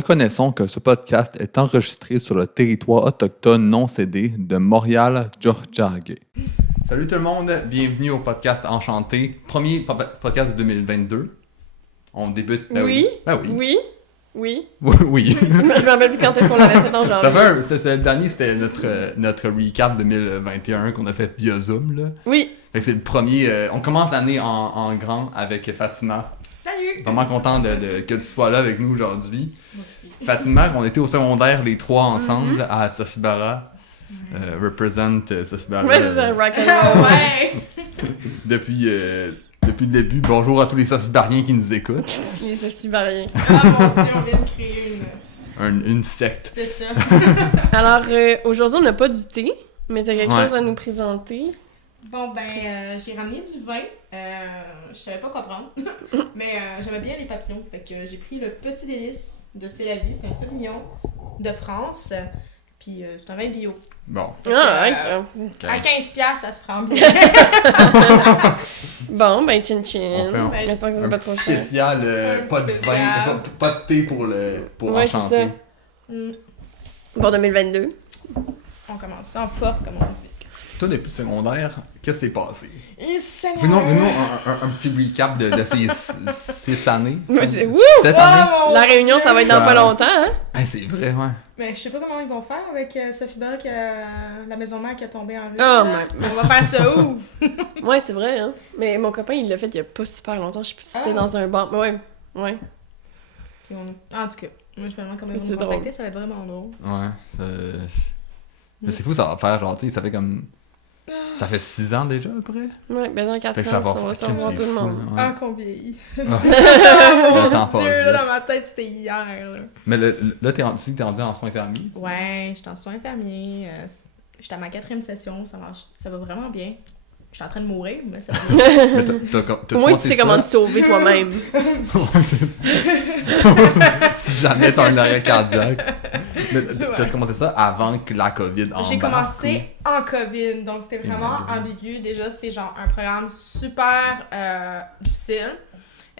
reconnaissons que ce podcast est enregistré sur le territoire autochtone non cédé de Montréal-Tiohtià:ke. Salut tout le monde, bienvenue au podcast Enchanté, premier podcast de 2022. On débute... Oui. Oui. Oui. Oui. Je me rappelle plus quand est-ce qu'on l'avait fait en janvier. Le dernier, c'était notre recap 2021 qu'on a fait via Zoom, là. Oui. Fait que c'est le premier... on commence l'année en grand avec Fatima. Salut! Vraiment content que tu sois là avec nous aujourd'hui. Fatima, on était au secondaire les trois ensemble à Sophie Bara. Represent Sophie Bara. Ouais, c'est ça, rock'n'roll. Ouais! Depuis le début. Bonjour à tous les Sophie-Bariens qui nous écoutent. Les Sophie Bariens. Ah mon dieu, on vient de créer Une secte. C'est ça. Alors, aujourd'hui, on n'a pas du thé, mais t'as quelque Ouais. chose à nous présenter. Bon, j'ai ramené du vin. Je savais pas quoi prendre. Mais j'aimais bien les papillons. Fait que j'ai pris le Petit Délice de C'est la vie. C'est un Sauvignon de France. Puis c'est un vin bio. Bon. Ah, ouais. À 15$, ça se prend bien. Bon, ben, chin-chin. On fait J'espère que c'est Un pas petit trop cher. spécial, Un pas de spécial. vin, pas de thé pour Ouais, c'est enchanter. ça. Mm. Bon, 2022. On commence ça en force, comme on dit. Toi, depuis le secondaire, qu'est-ce qui s'est passé? Et Seigneur! Fais-nous un petit recap de ces 6 années. Ouais, c'est wouh! 7 années. Oh, La réunion, ça va être dans Ça- pas longtemps, hein? Ah, c'est vrai, ouais. Mais je sais pas comment ils vont faire avec Sophie Bell, la maison mère qui a tombé en rue. Oh, On va faire ça où? Ouais, c'est vrai, hein? Mais mon copain, il l'a fait il y a pas super longtemps. Je sais plus si c'était Ah. dans un bar. Mais ouais. En tout cas, moi je me demande comment ils vont C'est me drôle. contacter, ça va être vraiment drôle. Ouais. Mais c'est fou, ça va faire genre, tu sais, ça fait comme. Ça fait 6 ans déjà, à peu près? Ouais, ben dans 4 Fait ans, que ça va on va faire savoir c'est tout le fou, monde. là, ouais. Ah, qu'on vieillit. Le Oh temps mon passe Dieu, là, vite. dans ma tête, c'était hier. Là. Mais là, t'es rendu en soins infirmiers? Ouais, j'étais en soins infirmiers. J'étais à ma 4e session, ça marche. Ça va vraiment bien. J'étais en train de mourir, mais ça va bien. Mais t'as Au moins, tu commencé sais ça? comment te sauver toi-même. Ouais, si jamais t'as un arrêt cardiaque. Mais t'as Ouais. commencé ça avant que la COVID embarque? J'ai commencé en COVID, donc c'était vraiment ambigu. Déjà, c'était genre un programme super difficile.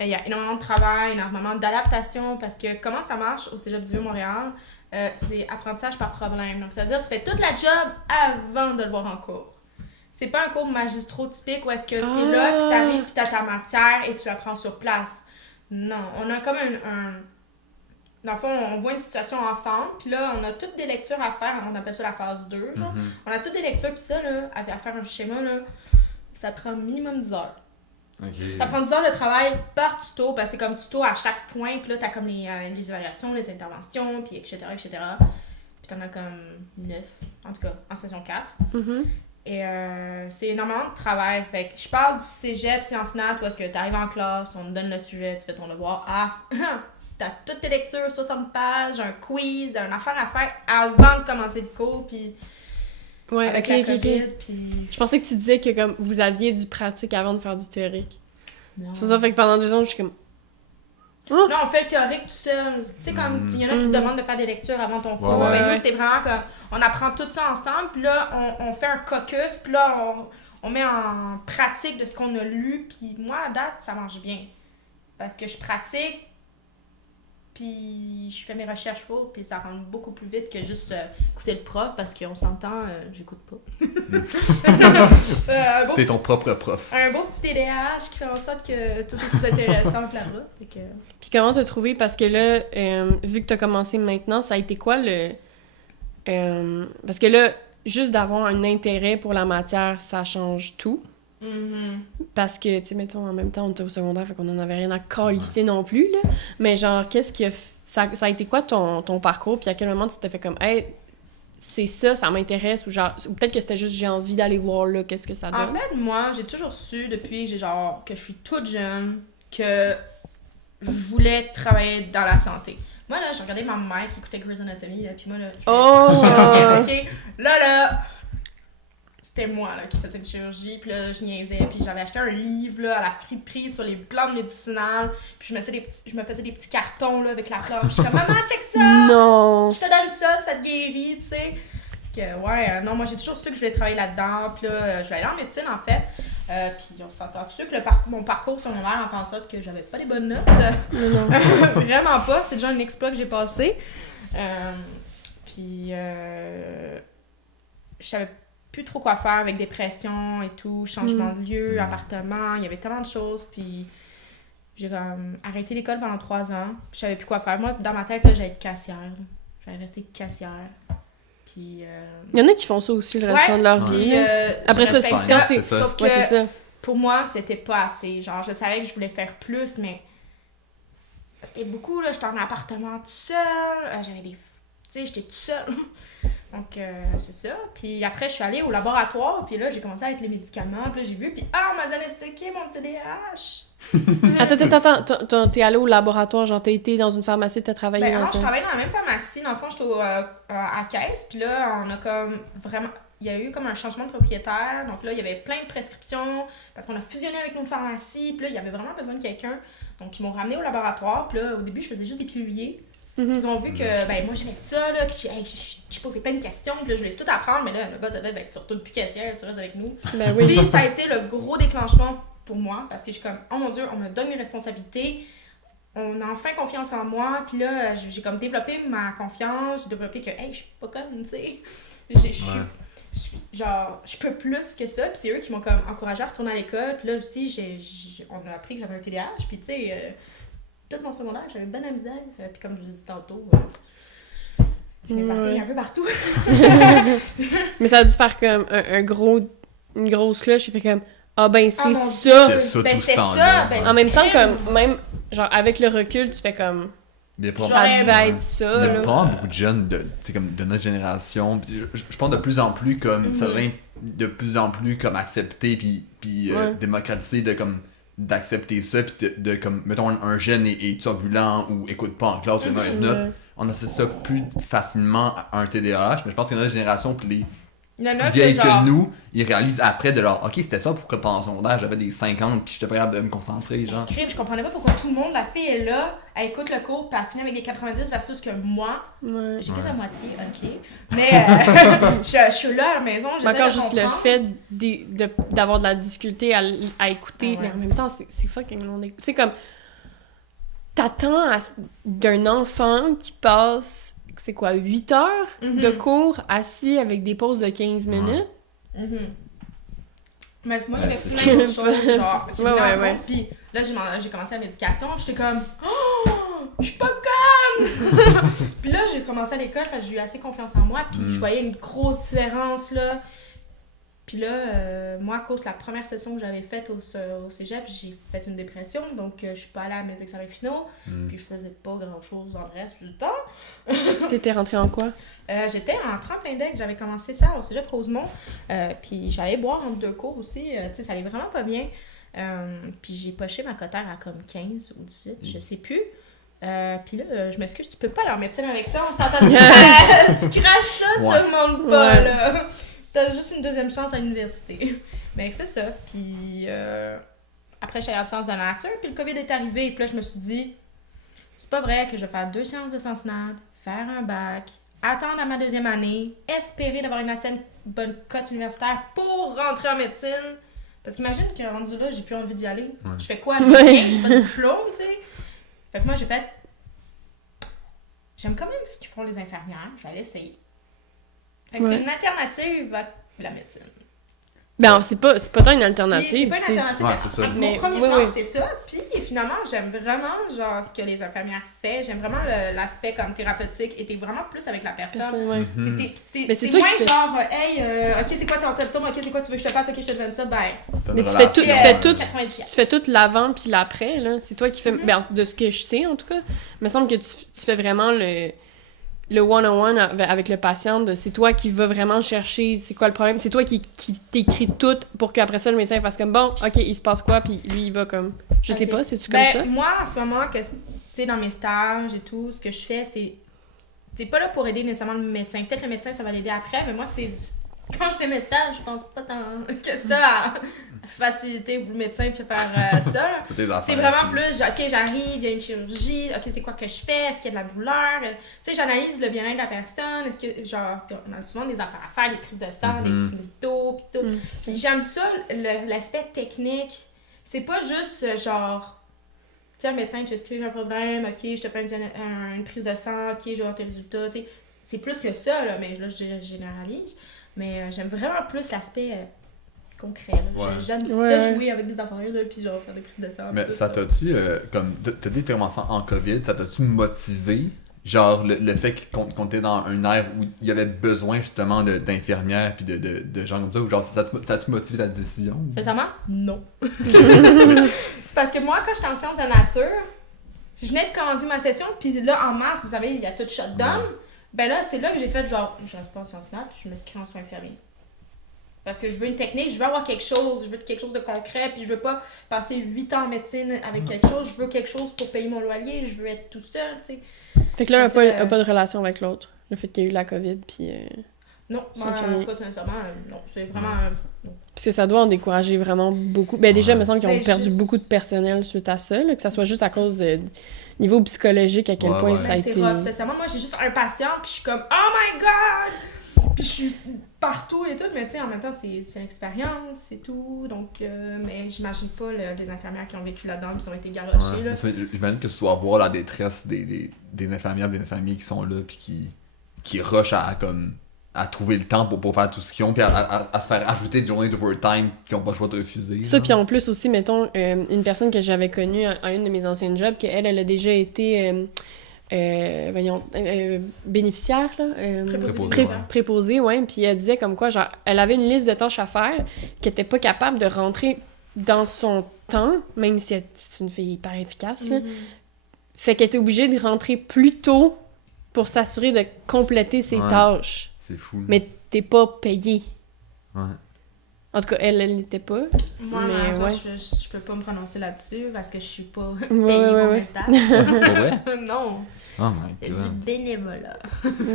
Il y a énormément de travail, énormément d'adaptation, parce que comment ça marche au Cégep du Vieux-Montréal, c'est apprentissage par problème. Donc, ça veut dire que tu fais toute la job avant de le voir en cours. C'est pas un cours magistraux typique où est-ce que t'es là, puis t'arrives, puis t'as ta matière et tu l'apprends sur place. Non, on a comme dans le fond, on voit une situation ensemble, puis là, on a toutes des lectures à faire, on appelle ça la phase 2, genre. Mhm. On a toutes des lectures, puis ça, là, à faire un schéma, là, ça prend minimum 10 heures. Ok. Ça prend 10 heures de travail par tuto, parce que c'est comme tuto à chaque point, puis là, t'as comme les évaluations, les interventions, puis etc., etc. Puis t'en as comme 9, en tout cas, en saison 4. Mhm. Et c'est énormément de travail. Fait que je passe du cégep sciences nat où est-ce que t'arrives en classe, on te donne le sujet, tu fais ton devoir. Ah! T'as toutes tes lectures, 60 pages, un quiz, une affaire à faire avant de commencer le cours, puis Ouais, avec ok, la ok, COVID, ok. puis... Je pensais que tu disais que comme vous aviez du pratique avant de faire du théorique. Non. C'est ça, fait que pendant 2 ans, je suis comme. Non, on fait le théorique tout seul. Tu sais, comme il y en a qui te demandent de faire des lectures avant ton cours. Ouais. Ben, nous, c'était vraiment comme, on apprend tout ça ensemble, puis là, on fait un caucus, puis là, on met en pratique de ce qu'on a lu, puis moi, à date, ça marche bien. Parce que je pratique, puis je fais mes recherches pour, puis ça rentre beaucoup plus vite que juste écouter le prof, parce qu'on s'entend, j'écoute pas. T'es ton propre prof. Un beau petit TDAH qui fait en sorte que tout est plus intéressant que là-bas. Fait que... Puis comment t'as trouvé? Parce que là, vu que t'as commencé maintenant, ça a été quoi le. Parce que là, juste d'avoir un intérêt pour la matière, ça change tout. Parce que, tu sais, mettons, en même temps, on était au secondaire, fait qu'on en avait rien à calisser non plus, là. Mais genre, qu'est-ce qui a... Ça a été quoi ton parcours? Puis à quel moment tu t'es fait comme, hey, c'est ça m'intéresse, ou genre... Ou peut-être que c'était juste, j'ai envie d'aller voir là, qu'est-ce que ça donne. En fait, moi, j'ai toujours su, depuis que je suis toute jeune, que je voulais travailler dans la santé. Moi, là, j'ai regardé ma mère qui écoutait Grey's Anatomy, là, puis moi, là, Oh! OK, là, c'était moi, là, qui faisais une chirurgie, puis là, je niaisais, puis j'avais acheté un livre, là, à la friperie sur les plantes médicinales, puis je me faisais des petits cartons, là, avec la plante, puis je suis comme, maman, check ça! Non! Je te donne ça te guérit, tu sais. Que, ouais, non, moi, j'ai toujours su que je voulais travailler là-dedans, puis là, je vais aller en médecine, en fait. Puis on s'entend dessus que mon parcours secondaire en fait en sorte que j'avais pas les bonnes notes. Non. Vraiment pas. C'est déjà un exploit que j'ai passé. Puis je savais plus trop quoi faire avec dépression et tout, changement de lieu, appartement, il y avait tellement de choses. Puis j'ai comme arrêté l'école pendant 3 ans. Je savais plus quoi faire. Moi, dans ma tête, là, j'allais être caissière. J'allais rester caissière. Puis, il y en a qui font ça aussi le restant de leur vie. Après ça, c'est ça. Sauf que c'est ça. Pour moi, c'était pas assez. Genre, je savais que je voulais faire plus, mais c'était beaucoup, là. J'étais en appartement toute seule. J'avais des... Tu sais, j'étais toute seule. Donc, c'est ça. Puis après, je suis allée au laboratoire, puis là, j'ai commencé avec les médicaments, puis là, j'ai vu, puis on m'a diagnostiqué mon TDAH. Attends, t'es allée au laboratoire, genre t'as été dans une pharmacie, t'as travaillé dans ça? Je travaillais dans la même pharmacie. Dans le fond, j'étais à caisse, puis là, on a comme vraiment... Il y a eu comme un changement de propriétaire, donc là, il y avait plein de prescriptions, parce qu'on a fusionné avec une pharmacie, puis là, il y avait vraiment besoin de quelqu'un. Donc, ils m'ont ramené au laboratoire, puis là, au début, je faisais juste des piluliers. Ils ont vu que, moi, j'aimais ça, là, puis je posais plein de questions, puis là, je voulais tout apprendre, mais là, le boss avait tu retournes plus caissière, tu restes avec nous. Ben oui. Puis ça a été le gros déclenchement pour moi, parce que je suis comme, oh mon Dieu, on me donne les responsabilités, on a enfin confiance en moi, puis là, j'ai comme développé ma confiance, j'ai développé que, je suis pas comme, tu sais, genre, je peux plus que ça, puis c'est eux qui m'ont comme encouragée à retourner à l'école, puis là aussi, on a appris que j'avais un TDAH, puis tu sais, tout mon secondaire, j'avais ben la misère, puis comme je vous ai dit tantôt, je m'éparpille un peu partout. Mais ça a dû faire comme une grosse cloche, il fait comme, c'est ça! C'était ça Ben, tout ce c'est temps-là. ça, En même temps, comme, même, genre, avec le recul, tu fais comme, Il y a ça devait être ça, Il y a là. vraiment beaucoup de jeunes de notre génération. Puis je pense de plus en plus comme ça devient de plus en plus comme accepté puis démocratisé d'accepter ça puis de comme mettons un jeune est turbulent ou écoute pas en classe, il a une mauvaise note. On associe ça plus facilement à un TDAH, mais je pense que notre génération puis les plus vieilles que nous, ils réalisent après de leur ok, c'était ça pourquoi pendant son secondaire j'avais des 50 puis j'étais pas capable de me concentrer, genre. Je comprenais pas pourquoi tout le monde, la fille est là, elle écoute le cours, puis elle finit avec des 90 versus que moi, j'ai que la moitié, ok. Mais je suis là à la maison, j'essaie de encore juste le comprendre. fait d'avoir de la difficulté à écouter, mais en même temps, c'est fucking long d'écouter. C'est comme, t'attends d'un enfant qui passe, c'est quoi, 8 heures de cours assis avec des pauses de 15 minutes? Mais moi, il y avait plein d'autres choses, genre. Ouais. Puis là, j'ai commencé la médication, puis j'étais comme, je suis pas conne! Puis là, j'ai commencé à l'école parce que j'ai eu assez confiance en moi, puis je voyais une grosse différence, là. Puis là, moi, à cause de la première session que j'avais faite au cégep, j'ai fait une dépression, donc je suis pas allée à mes examens finaux, puis je faisais pas grand-chose dans le reste du temps. T'étais rentrée en quoi? J'étais en tremplin deck, j'avais commencé ça au cégep Rosemont, puis j'allais boire entre 2 cours aussi, tu sais, ça allait vraiment pas bien. Puis j'ai poché ma cotère à comme 15 ou 18, je sais plus. Puis là, je m'excuse, tu peux pas aller en médecine avec ça, on s'entend. Tu craches ça, tu remontes pas, là. T'as juste une deuxième chance à l'université. Mais c'est ça. Puis après, j'étais en sciences de la nature, puis le COVID est arrivé. Puis là, je me suis dit, c'est pas vrai que je vais faire 2 séances de sciences nat, faire un bac, attendre à ma 2e année, espérer d'avoir une assez bonne cote universitaire pour rentrer en médecine. Parce qu'imagine que rendu là, j'ai plus envie d'y aller. Je fais quoi? J'ai rien, j'ai pas de diplôme, tu sais. Fait que moi, j'ai fait... J'aime quand même ce qu'ils font les infirmières, je vais aller essayer. Fait que c'est une alternative à la médecine. Ben, c'est pas tant une alternative. Puis, c'est pas une alternative. Ouais, c'est ça. Mon premier plan, c'était ça. Puis finalement, j'aime vraiment genre ce que les infirmières font. J'aime vraiment l'aspect comme thérapeutique. Et t'es vraiment plus avec la personne. C'est moins genre, ok, c'est quoi ton symptôme? Ok, c'est quoi tu veux que je te fasse? Ok, je te donne ça. Ben. Mais tu fais tout l'avant puis l'après, là. C'est toi qui fais. Ben, de ce que je sais, en tout cas. Il me semble que tu fais vraiment le one-on-one avec le patient, c'est toi qui vas vraiment chercher c'est quoi le problème, c'est toi qui t'écris tout pour qu'après ça, le médecin fasse comme, bon, ok, il se passe quoi, puis lui, il va comme, je sais pas, c'est-tu comme ça? Moi, en ce moment, tu sais, dans mes stages et tout, ce que je fais, c'est pas là pour aider nécessairement le médecin. Peut-être le médecin, ça va l'aider après, mais moi, c'est quand je fais mes stages, je pense pas tant que ça facilité pour le médecin puis faire ça. Là. C'est tes affaires. C'est vraiment plus, genre, ok, j'arrive, il y a une chirurgie, ok, c'est quoi que je fais, est-ce qu'il y a de la douleur, tu sais, j'analyse le bien-être de la personne, est-ce que, genre, on a souvent des affaires à faire, des prises de sang, des petits mythos, pis tout. Puis j'aime ça, l'aspect technique, c'est pas juste, genre, tu sais, un médecin, tu expliques un problème, ok, je te fais une prise de sang, ok, je vais voir tes résultats, tu sais, c'est plus que ça, là, mais là, je généralise, mais j'aime vraiment plus l'aspect... concret. J'aime ça jouer avec des affaires, là, puis genre faire des prises de sang. Mais ça t'a-tu, comme, t'as dit que t'as commencé en COVID, ça t'a-tu motivé? Genre, le fait qu'on était dans un air où il y avait besoin justement d'infirmières puis de gens comme ça, ou genre, ça t'a-tu motivé ta décision? Sincèrement, non. C'est parce que moi, quand j'étais en sciences de nature, je venais de commencer ma session, puis là, en mars, vous savez, il y a tout shutdown. Ben là, c'est là que j'ai fait genre, je reste pas en sciences maths, je me suis inscrite en soins infirmiers. Parce que je veux une technique, je veux avoir quelque chose, je veux quelque chose de concret, puis je veux pas passer 8 ans en médecine avec quelque chose, je veux quelque chose pour payer mon loyer, je veux être tout seul, tu sais. Fait que là, n'a pas de relation avec l'autre, le fait qu'il y a eu la COVID, puis... Non, pas sincèrement, non, c'est vraiment... non. Parce que ça doit en décourager vraiment beaucoup. Ben déjà, il me semble qu'ils ont perdu beaucoup de personnel suite à ça, là, que ça soit juste à cause de niveau psychologique, à quel point ça a été... C'est rough, sincèrement, moi j'ai juste un patient, puis je suis comme « Oh my God! » Puis je suis partout et tout, mais tu sais, en même temps, c'est l'expérience, c'est tout. Donc, mais j'imagine pas les infirmières qui ont vécu là-dedans, qui ont été garochées. Là. J'imagine que ce soit voir la détresse des infirmières, des infirmiers qui sont là, puis qui rushent à trouver le temps pour faire tout ce qu'ils ont, puis à se faire ajouter des journées d'overtime qu'ils n'ont pas le choix de refuser. Ça, puis en plus aussi, mettons, une personne que j'avais connue à une de mes anciennes jobs, qu'elle a déjà été... bénéficiaire, là. Préposée, ouais. Puis elle disait comme quoi, genre, elle avait une liste de tâches à faire qu'elle était pas capable de rentrer dans son temps, même si c'est une fille hyper efficace, là. Fait qu'elle était obligée de rentrer plus tôt pour s'assurer de compléter ses tâches. C'est fou. Mais t'es pas payé. Ouais. En tout cas, elle l'était pas. Moi, mais je peux pas me prononcer là-dessus parce que je suis pas payée pour mes stages. C'est pas vrai? Non. Oh my C'est du bénévolat.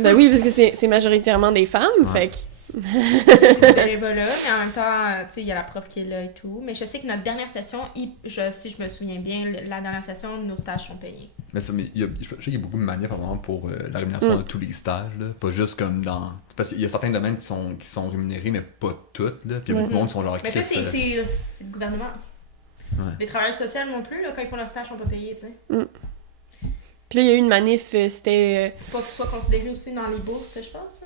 Ben oui, parce que c'est majoritairement des femmes, fait que... C'est du bénévolat, mais en même temps, tu sais, il y a la prof qui est là et tout. Mais je sais que notre dernière session, si je me souviens bien, la dernière session, nos stages sont payés. Mais je sais qu'il y a beaucoup de manières vraiment pour la rémunération de tous les stages, là. Pas juste comme dans... Parce qu'il y a certains domaines qui sont rémunérés, mais pas toutes, là. Puis il y a beaucoup de monde qui sont genre... Mais ça, c'est le gouvernement. Ouais. Les travailleurs sociaux non plus, là, quand ils font leur stage, ils sont pas payés, tu sais. Puis là, il y a eu une manif, c'était... Pas qu'ils soient considérés aussi dans les bourses, je pense.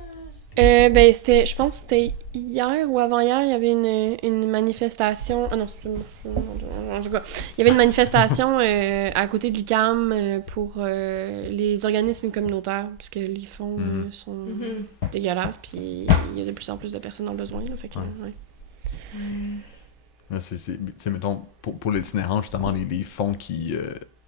Ben, je pense que c'était hier ou avant-hier, il y avait une manifestation... Ah non, en tout cas, il y avait une manifestation à côté de l'UQAM pour les organismes communautaires, puisque les fonds sont dégueulasses, puis il y a de plus en plus de personnes dans le besoin, là, fait que... Tu sais, mettons, pour l'itinérant, justement, les fonds qui...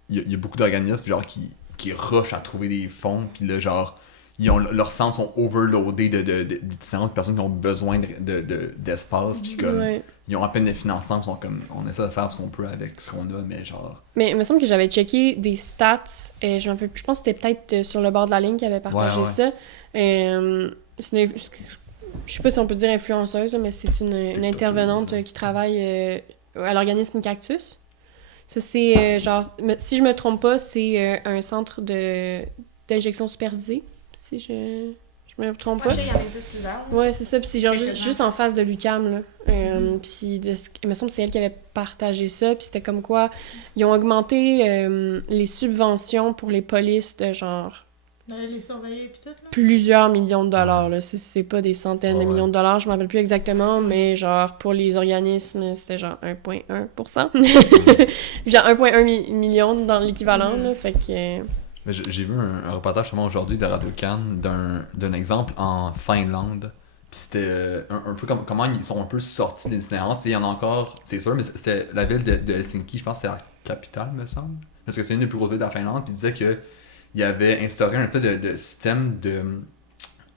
Il y a beaucoup d'organismes, genre, qui rushent à trouver des fonds, puis là, genre... leurs centres sont overloadés d'itinérants, de personnes qui ont besoin d'espace, puis comme ils ont à peine de financement, ils sont comme on essaie de faire ce qu'on peut avec ce qu'on a, mais genre. Mais il me semble que j'avais checké des stats, je pense que c'était peut-être sur le bord de la ligne qui avait partagé ça. Je sais pas si on peut dire influenceuse, là, mais c'est une intervenante qui travaille à l'organisme Cactus. Ça, c'est genre, si je me trompe pas, c'est un centre d'injection supervisée. Si je me trompe pas. Il y en existe plusieurs. Ouais, c'est ça. Puis c'est genre juste en face de l'UQAM, là. Puis il me semble que c'est elle qui avait partagé ça. Puis c'était comme quoi, ils ont augmenté les subventions pour les polices de genre... Les surveiller puis tout, là. Plusieurs millions de dollars, là. C'est pas des centaines de millions de dollars, je m'en rappelle plus exactement, mais genre, pour les organismes, c'était genre 1,1%. Genre 1,1 million dans l'équivalent, là. Fait que... J'ai vu un reportage justement aujourd'hui de Radio-Can d'un exemple en Finlande. Puis c'était un peu comme comment ils sont un peu sortis de l'itinérance. Il y en a encore, c'est sûr, mais c'était la ville de Helsinki, je pense que c'est la capitale, me semble. Parce que c'est une des plus grosses villes de la Finlande. Puis ils disaient qu'il avait instauré un peu de système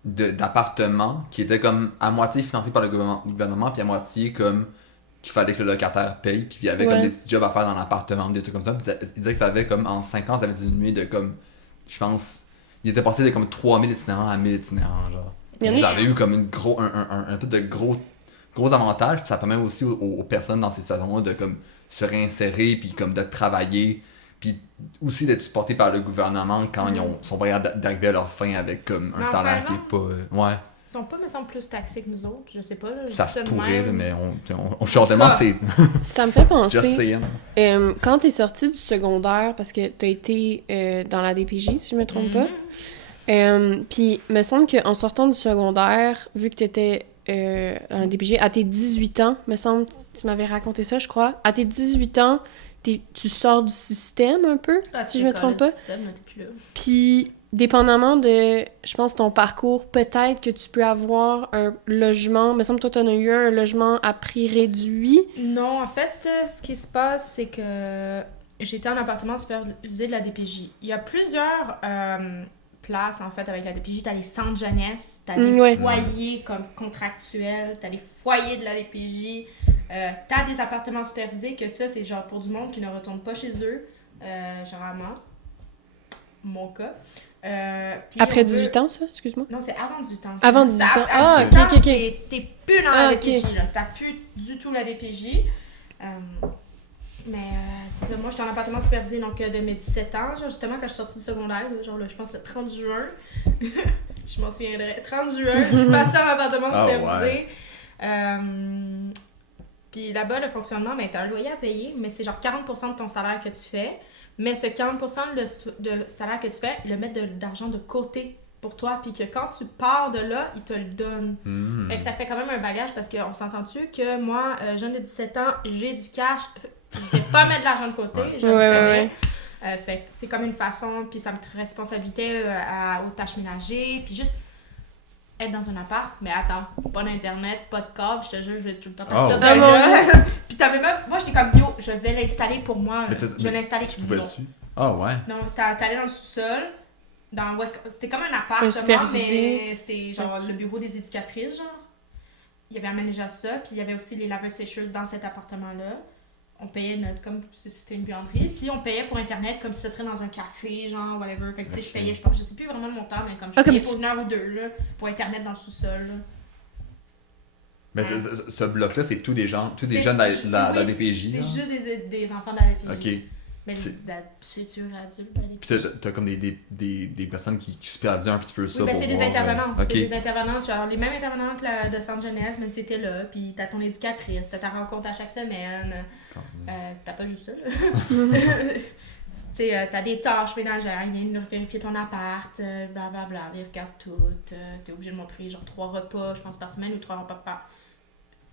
d'appartements qui était comme à moitié financé par le gouvernement, puis à moitié comme qu'il fallait que le locataire paye, puis il y avait comme des petits jobs à faire dans l'appartement, des trucs comme ça. Puis il disait que ça avait comme en 5 ans, ça avait diminué de comme, je pense, il était passé de comme 3000 itinérants à 1000 itinérants, genre. Ils avaient eu comme un peu de gros gros avantage, puis ça permet aussi aux personnes dans ces situations-là de comme se réinsérer, puis comme de travailler, puis aussi d'être supportés par le gouvernement quand ils sont prêts d'arriver à leur fin avec comme un salaire qui est pas... ouais. Ils sont pas, me semble, plus taxés que nous autres, je sais pas. Là, Ça se pourrait, là, mais on c'est... Ça me fait penser, Just saying. quand t'es sorti du secondaire, parce que t'as été dans la DPJ, si je me trompe pas, puis me semble qu'en sortant du secondaire, vu que t'étais dans la DPJ, à tes 18 ans, me semble, tu m'avais raconté ça, je crois, à tes 18 ans, tu sors du système un peu, si je me trompe pas. Puis, dépendamment de, je pense, ton parcours, peut-être que tu peux avoir un logement. Il me semble que toi, tu en as eu un logement à prix réduit. Non, en fait, ce qui se passe, c'est que j'étais en appartement supervisé de la DPJ. Il y a plusieurs places, en fait, avec la DPJ. T'as les centres jeunesse, t'as des foyers comme contractuels, t'as des foyers de la DPJ, t'as des appartements supervisés, que ça, c'est genre pour du monde qui ne retourne pas chez eux, généralement. Mon cas. Après 18 ans, ça? Excuse-moi. Non, c'est avant 18 ans. Avant 18 ans. À 18 ans, ok. T'es plus dans la DPJ, là. T'as plus du tout la DPJ. Mais c'est ça, moi, j'étais en appartement supervisé donc, de mes 17 ans, genre, justement, quand je suis sortie du secondaire, genre, là, je pense le 30 juin. Je m'en souviendrai. 30 juin, je suis partie en appartement supervisé. Puis là-bas, le fonctionnement, ben, t'as un loyer à payer, mais c'est genre 40% de ton salaire que tu fais. Mais ce 40% de salaire que tu fais, ils le mettent d'argent de côté pour toi, puis que quand tu pars de là, ils te le donnent. Fait que ça fait quand même un bagage, parce qu'on s'entend-tu que moi, jeune de 17 ans, j'ai du cash, je vais pas mettre de l'argent de côté, fait que c'est comme une façon, puis ça me responsabilité aux tâches ménagères, puis juste être dans un appart, mais attends, pas d'internet, pas de câble, je te jure, je vais tout le temps partir de là. Puis t'avais même, moi j'étais comme, yo, je vais l'installer pour moi, je vais l'installer. Tu pouvais dessus? Ah ouais? Non, t'allais dans le sous-sol, c'était comme un appart, mais c'était genre le bureau des éducatrices, genre. Il y avait aménagé ça, puis il y avait aussi les laveuses sécheuses dans cet appartement-là. On payait comme si c'était une buanderie, puis on payait pour internet comme si ce serait dans un café, genre, whatever. Fait que tu sais, je payais, je sais plus vraiment le montant, mais comme je payais pour 1 heure ou 2, là, pour internet dans le sous-sol, là. Mais ce bloc-là, c'est tous des jeunes de la DPJ, c'est là? juste des enfants de la DPJ. OK. Mais des futurs adultes de la DPJ. Puis t'as comme des personnes qui supervisent un petit peu ça. Oui, ben c'est des intervenants. Okay. C'est des intervenantes, genre les mêmes intervenantes de centre jeunesse, mais c'était là, puis t'as ton éducatrice, t'as ta rencontre à chaque semaine. T'as pas juste ça, là. Tu sais, t'as des tâches ménagères, ils viennent vérifier ton appart, blablabla, ils regardent tout. T'es obligé de montrer genre 3 repas, je pense, par semaine ou 3 repas par...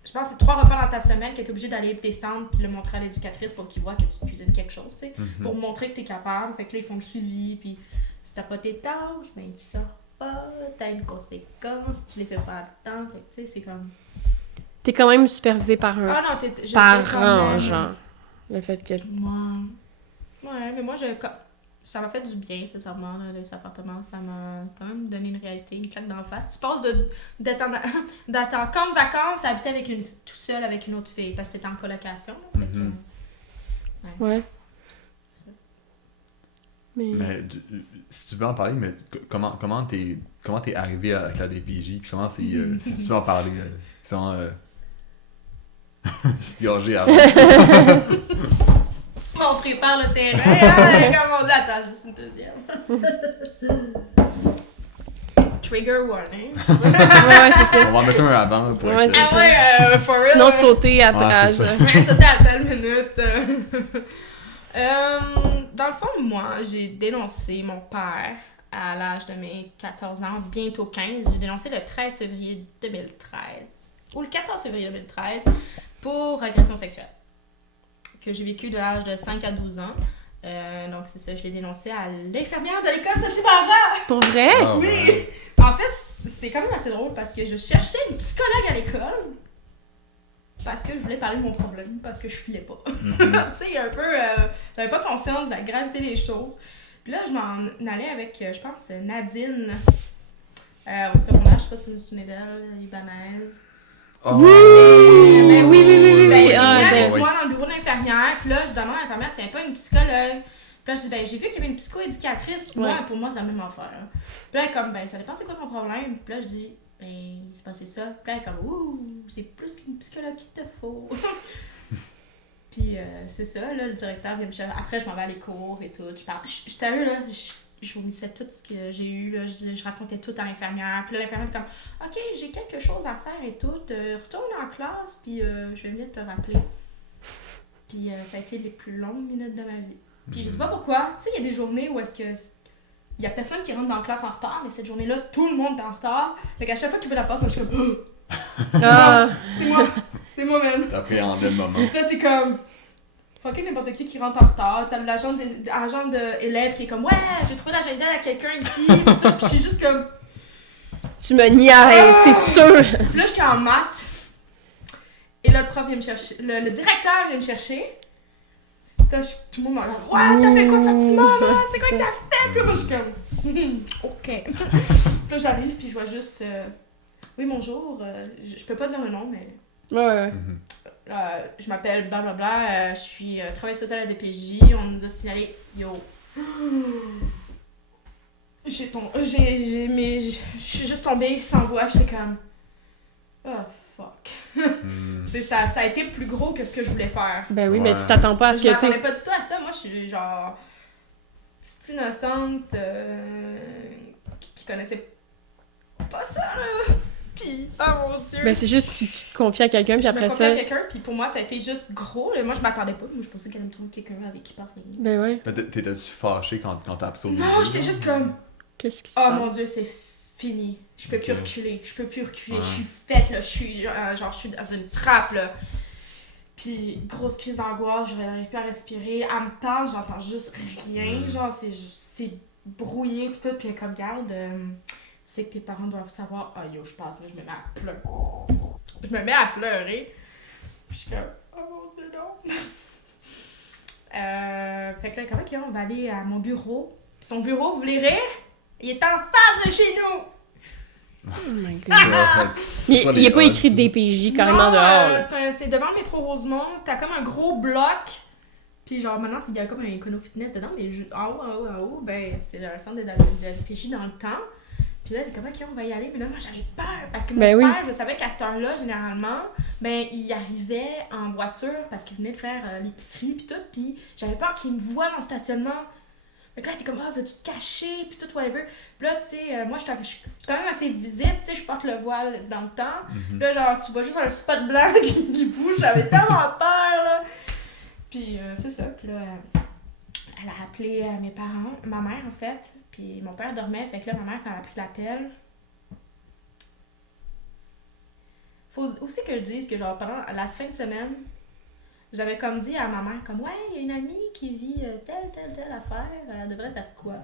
Je pense que c'est 3 repas dans ta semaine que t'es obligé d'aller descendre puis le montrer à l'éducatrice pour qu'ils voient que tu cuisines quelque chose, tu sais, pour montrer que t'es capable. Fait que là, ils font le suivi, puis si t'as pas tes tâches, ben tu sors pas, t'as une conséquence, tu les fais pas à temps, fait que tu sais, c'est comme... T'es quand même supervisé par un parent, genre. Le fait que... Ouais, mais moi, ça m'a fait du bien, sincèrement, là, cet appartement. Ça m'a quand même donné une réalité, une claque d'en face. Tu passes d'être comme vacances à habiter tout seul avec une autre fille, parce que t'étais en colocation. Là, ouais. Mais si tu veux en parler, mais comment t'es arrivé avec la DPJ, puis comment c'est... si tu veux en parler, c'est vraiment... c'est gorgé avant. On prépare le terrain, comme on dit, attends, juste une deuxième. Trigger warning. Ouais, c'est ça. On va en mettre un avant pour être... for real. Sinon, sauter à sauter à telle minute. Dans le fond, moi, j'ai dénoncé mon père à l'âge de mes 14 ans, bientôt 15. J'ai dénoncé le 13 février 2013, ou le 14 février 2013, pour agression sexuelle, que j'ai vécu de l'âge de 5 à 12 ans. Donc, c'est ça, je l'ai dénoncé à l'infirmière de l'école Sophie Barra. Pour vrai? Oh, oui! ouais. En fait, c'est quand même assez drôle parce que je cherchais une psychologue à l'école parce que je voulais parler de mon problème, parce que je filais pas. Tu sais, un peu, j'avais pas conscience de la gravité des choses. Puis là, je m'en allais avec, je pense, Nadine au secondaire, je sais pas si vous vous souvenez d'elle, libanaise. Oh, oui! Ben, oui. Ben, elle avec moi dans le bureau de l'infirmière, puis là, je demande à l'infirmière, tiens pas une psychologue. Puis là, je dis, ben, j'ai vu qu'il y avait une psychoéducatrice, puis moi, pour moi, c'est la même affaire. Hein. Puis là, elle est comme, ben, ça dépend c'est quoi ton problème. Puis là, je dis, c'est passé ça. Puis là, elle est comme, ouh, c'est plus qu'une psychologue qu'il te faut. Puis c'est ça, là, le directeur vient me chercher. Après, je m'en vais à les cours et tout. Je parle. Je sérieux, là, je vomissais tout ce que j'ai eu, là. Je racontais tout à l'infirmière. Puis là, l'infirmière était comme, OK, j'ai quelque chose à faire et tout. Retourne en classe, puis je vais venir te rappeler. Puis ça a été les plus longues minutes de ma vie. Puis je sais pas pourquoi. Tu sais, il y a des journées où est-ce que il y a personne qui rentre dans la classe en retard, mais cette journée-là, tout le monde est en retard. Fait qu'à chaque fois qu'il ouvre la porte, moi, je suis comme, c'est moi, man. T'appréhendais le moment. Là, c'est comme, fucking n'importe qui rentre en retard. T'as l'agent d'élève qui est comme, ouais, j'ai trouvé l'agenda à quelqu'un ici. Pis tout, pis je suis juste comme, Tu me niaises, c'est sûr! Puis là, j'étais en maths. Et là, le prof vient me chercher. Le directeur vient me chercher. Puis là, tout le monde m'a dit, ouais, t'as fait quoi, Fatima, man? C'est quoi que t'as fait? Puis là, moi, je suis comme, OK. Puis là, j'arrive, puis je vois juste, oui, bonjour. Je peux pas dire le nom, mais. Ouais. Je m'appelle blablabla. Je suis travailleuse sociale à DPJ. On nous a signalé. Yo. Je suis juste tombée sans voix. J'étais comme. Oh, fuck. Ça a été plus gros que ce que je voulais faire. Ben oui, mais tu t'attends pas à ce que, Je tu sais... m'attendais pas du tout à ça. Moi, je suis genre... petite innocente qui connaissait pas ça, là. Puis, oh mon Dieu. Ben c'est juste, tu te confies à quelqu'un, puis après Je me ça... confiais à quelqu'un, puis pour moi, ça a été juste gros. Là. Moi, je m'attendais pas. Moi, je pensais qu'elle allait me trouver quelqu'un avec qui parler. Ben oui. Mais t'étais-tu fâché quand t'as absorbé? Non, j'étais juste comme... Qu'est-ce qui se Oh passe? mon Dieu, c'est fini. Je peux plus reculer. Je peux plus reculer. Ouais. Je suis faite, là. Je suis dans une trappe, là. Puis, grosse crise d'angoisse. Je n'arrive plus à respirer. Elle me parle, j'entends juste rien. Genre, c'est brouillé, puis tout. Puis, elle est comme, garde, tu sais que tes parents doivent savoir. Ah, yo, je passe, là, je me mets à pleurer. Je me mets à pleurer. Puis, je suis comme, oh mon Dieu, non. Fait que là, comment on va aller à mon bureau. Puis, son bureau, vous verrez, il est en face de chez nous. Oh my god. Il n'y a pas écrit DPJ carrément non, dehors. C'est devant le métro Rosemont. T'as comme un gros bloc. Puis genre maintenant, il y a comme un Econo Fitness dedans. Mais en haut, ben c'est le centre de la DPJ dans le temps. Puis là, c'est comment on va y aller? Mais là, moi, j'avais peur. Parce que mon père, je savais qu'à cette heure-là, généralement, ben il arrivait en voiture parce qu'il venait de faire l'épicerie puis tout. Puis j'avais peur qu'il me voie dans le stationnement. Fait que là, t'es comme, veux-tu te cacher, pis tout, whatever. Pis là, tu sais, moi, je suis quand même assez visible, tu sais, je porte le voile dans le temps. Pis là, genre, tu vois juste un spot blanc qui bouge, j'avais tellement peur, là. Pis c'est ça, pis là, elle a appelé mes parents, ma mère, en fait. Pis mon père dormait, fait que là, ma mère, quand elle a pris l'appel... Faut aussi que je dise que, genre, pendant la fin de semaine... J'avais comme dit à ma mère, comme, ouais, il y a une amie qui vit telle affaire, elle devrait faire quoi?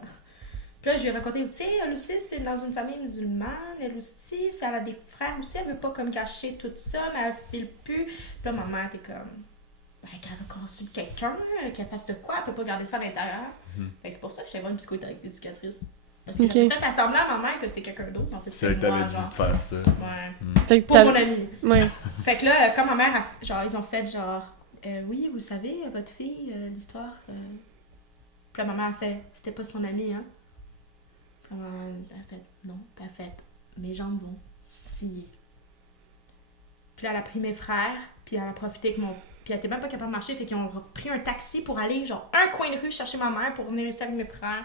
Puis là, je lui ai raconté, tu sais, elle aussi, c'est dans une famille musulmane, elle aussi, elle a des frères aussi, elle veut pas comme cacher tout ça, mais elle file plus. Puis là, ma mère était comme, qu'elle consulte quelqu'un, qu'elle fasse de quoi, elle peut pas garder ça à l'intérieur. Fait que c'est pour ça que je suis allée voir une psychoéducatrice. Parce que j'avais fait assembler à ma mère que c'était quelqu'un d'autre, en fait. C'est vrai que t'avais dit de faire ça. Ouais. Pour mon amie. Ouais. Fait que là, quand ma mère, genre, ils ont fait genre... oui, vous savez, votre fille, l'histoire. Puis là, ma mère a fait, c'était pas son amie, hein. Puis elle a fait, non. Puis elle a fait, mes jambes vont scier. Puis là, elle a pris mes frères, puis elle a profité que Puis elle était même pas capable de marcher, fait qu'ils ont pris un taxi pour aller, genre, un coin de rue chercher ma mère pour venir rester avec mes frères.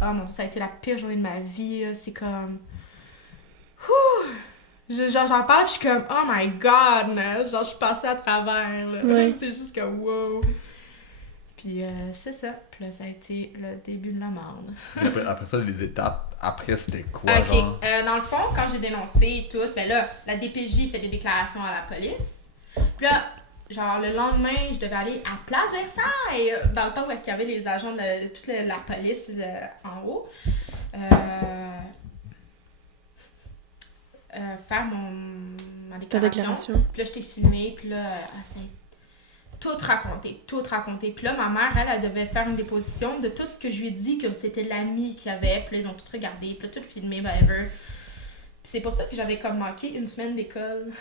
Oh mon Dieu, ça a été la pire journée de ma vie, là. C'est comme... J'en parle pis je suis comme, oh my god, man. Genre, je suis passée à travers, là. Ouais. C'est juste comme, wow. Puis c'est ça. Puis là, ça a été le début de la merde. Après ça, les étapes, après, c'était quoi, Ok. genre? Dans le fond, quand j'ai dénoncé et tout, ben là, la DPJ fait des déclarations à la police. Puis là, genre, le lendemain, je devais aller à Place Versailles, dans le temps où est-ce qu'il y avait les agents de toute la police en haut. Faire ma déclaration. Ta déclaration. Puis là, je t'ai filmé, puis là, c'est tout raconté. Puis là, ma mère, elle devait faire une déposition de tout ce que je lui ai dit, que c'était l'ami qu'il y avait. Puis là, ils ont tout regardé, puis là, tout filmé, whatever. Puis c'est pour ça que j'avais comme manqué une semaine d'école.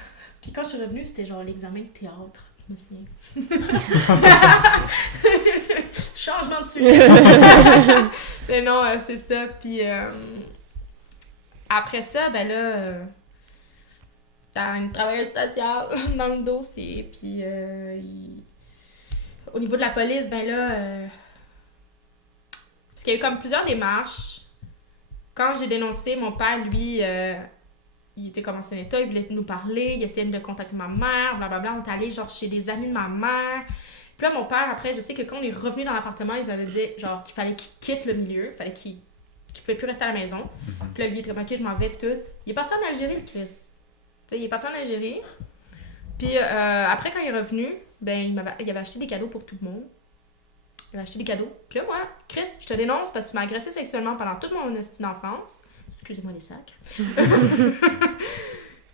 Puis quand je suis revenue, c'était genre l'examen de théâtre. Je me souviens. Changement de sujet. Mais non, c'est ça. Puis après ça, ben là... t'as une travailleuse sociale dans le dossier, puis au niveau de la police, ben là, parce qu'il y a eu comme plusieurs démarches. Quand j'ai dénoncé, mon père, lui, il était comme en son état, il voulait nous parler, il essayait de contacter ma mère, blablabla, on est allé genre chez des amis de ma mère. Puis là, mon père, après, je sais que quand on est revenu dans l'appartement, il nous avait dit genre qu'il fallait qu'il quitte le milieu, fallait qu'il pouvait plus rester à la maison. Puis là, lui, il était comme, ok, je m'en vais, puis tout. Il est parti en Algérie, le Chris. Tu sais, il est parti en Algérie. Puis après, quand il est revenu, ben, il avait acheté des cadeaux pour tout le monde. Il avait acheté des cadeaux. Puis là, moi, Chris, je te dénonce parce que tu m'as agressé sexuellement pendant toute mon enfance. Excusez-moi les sacs.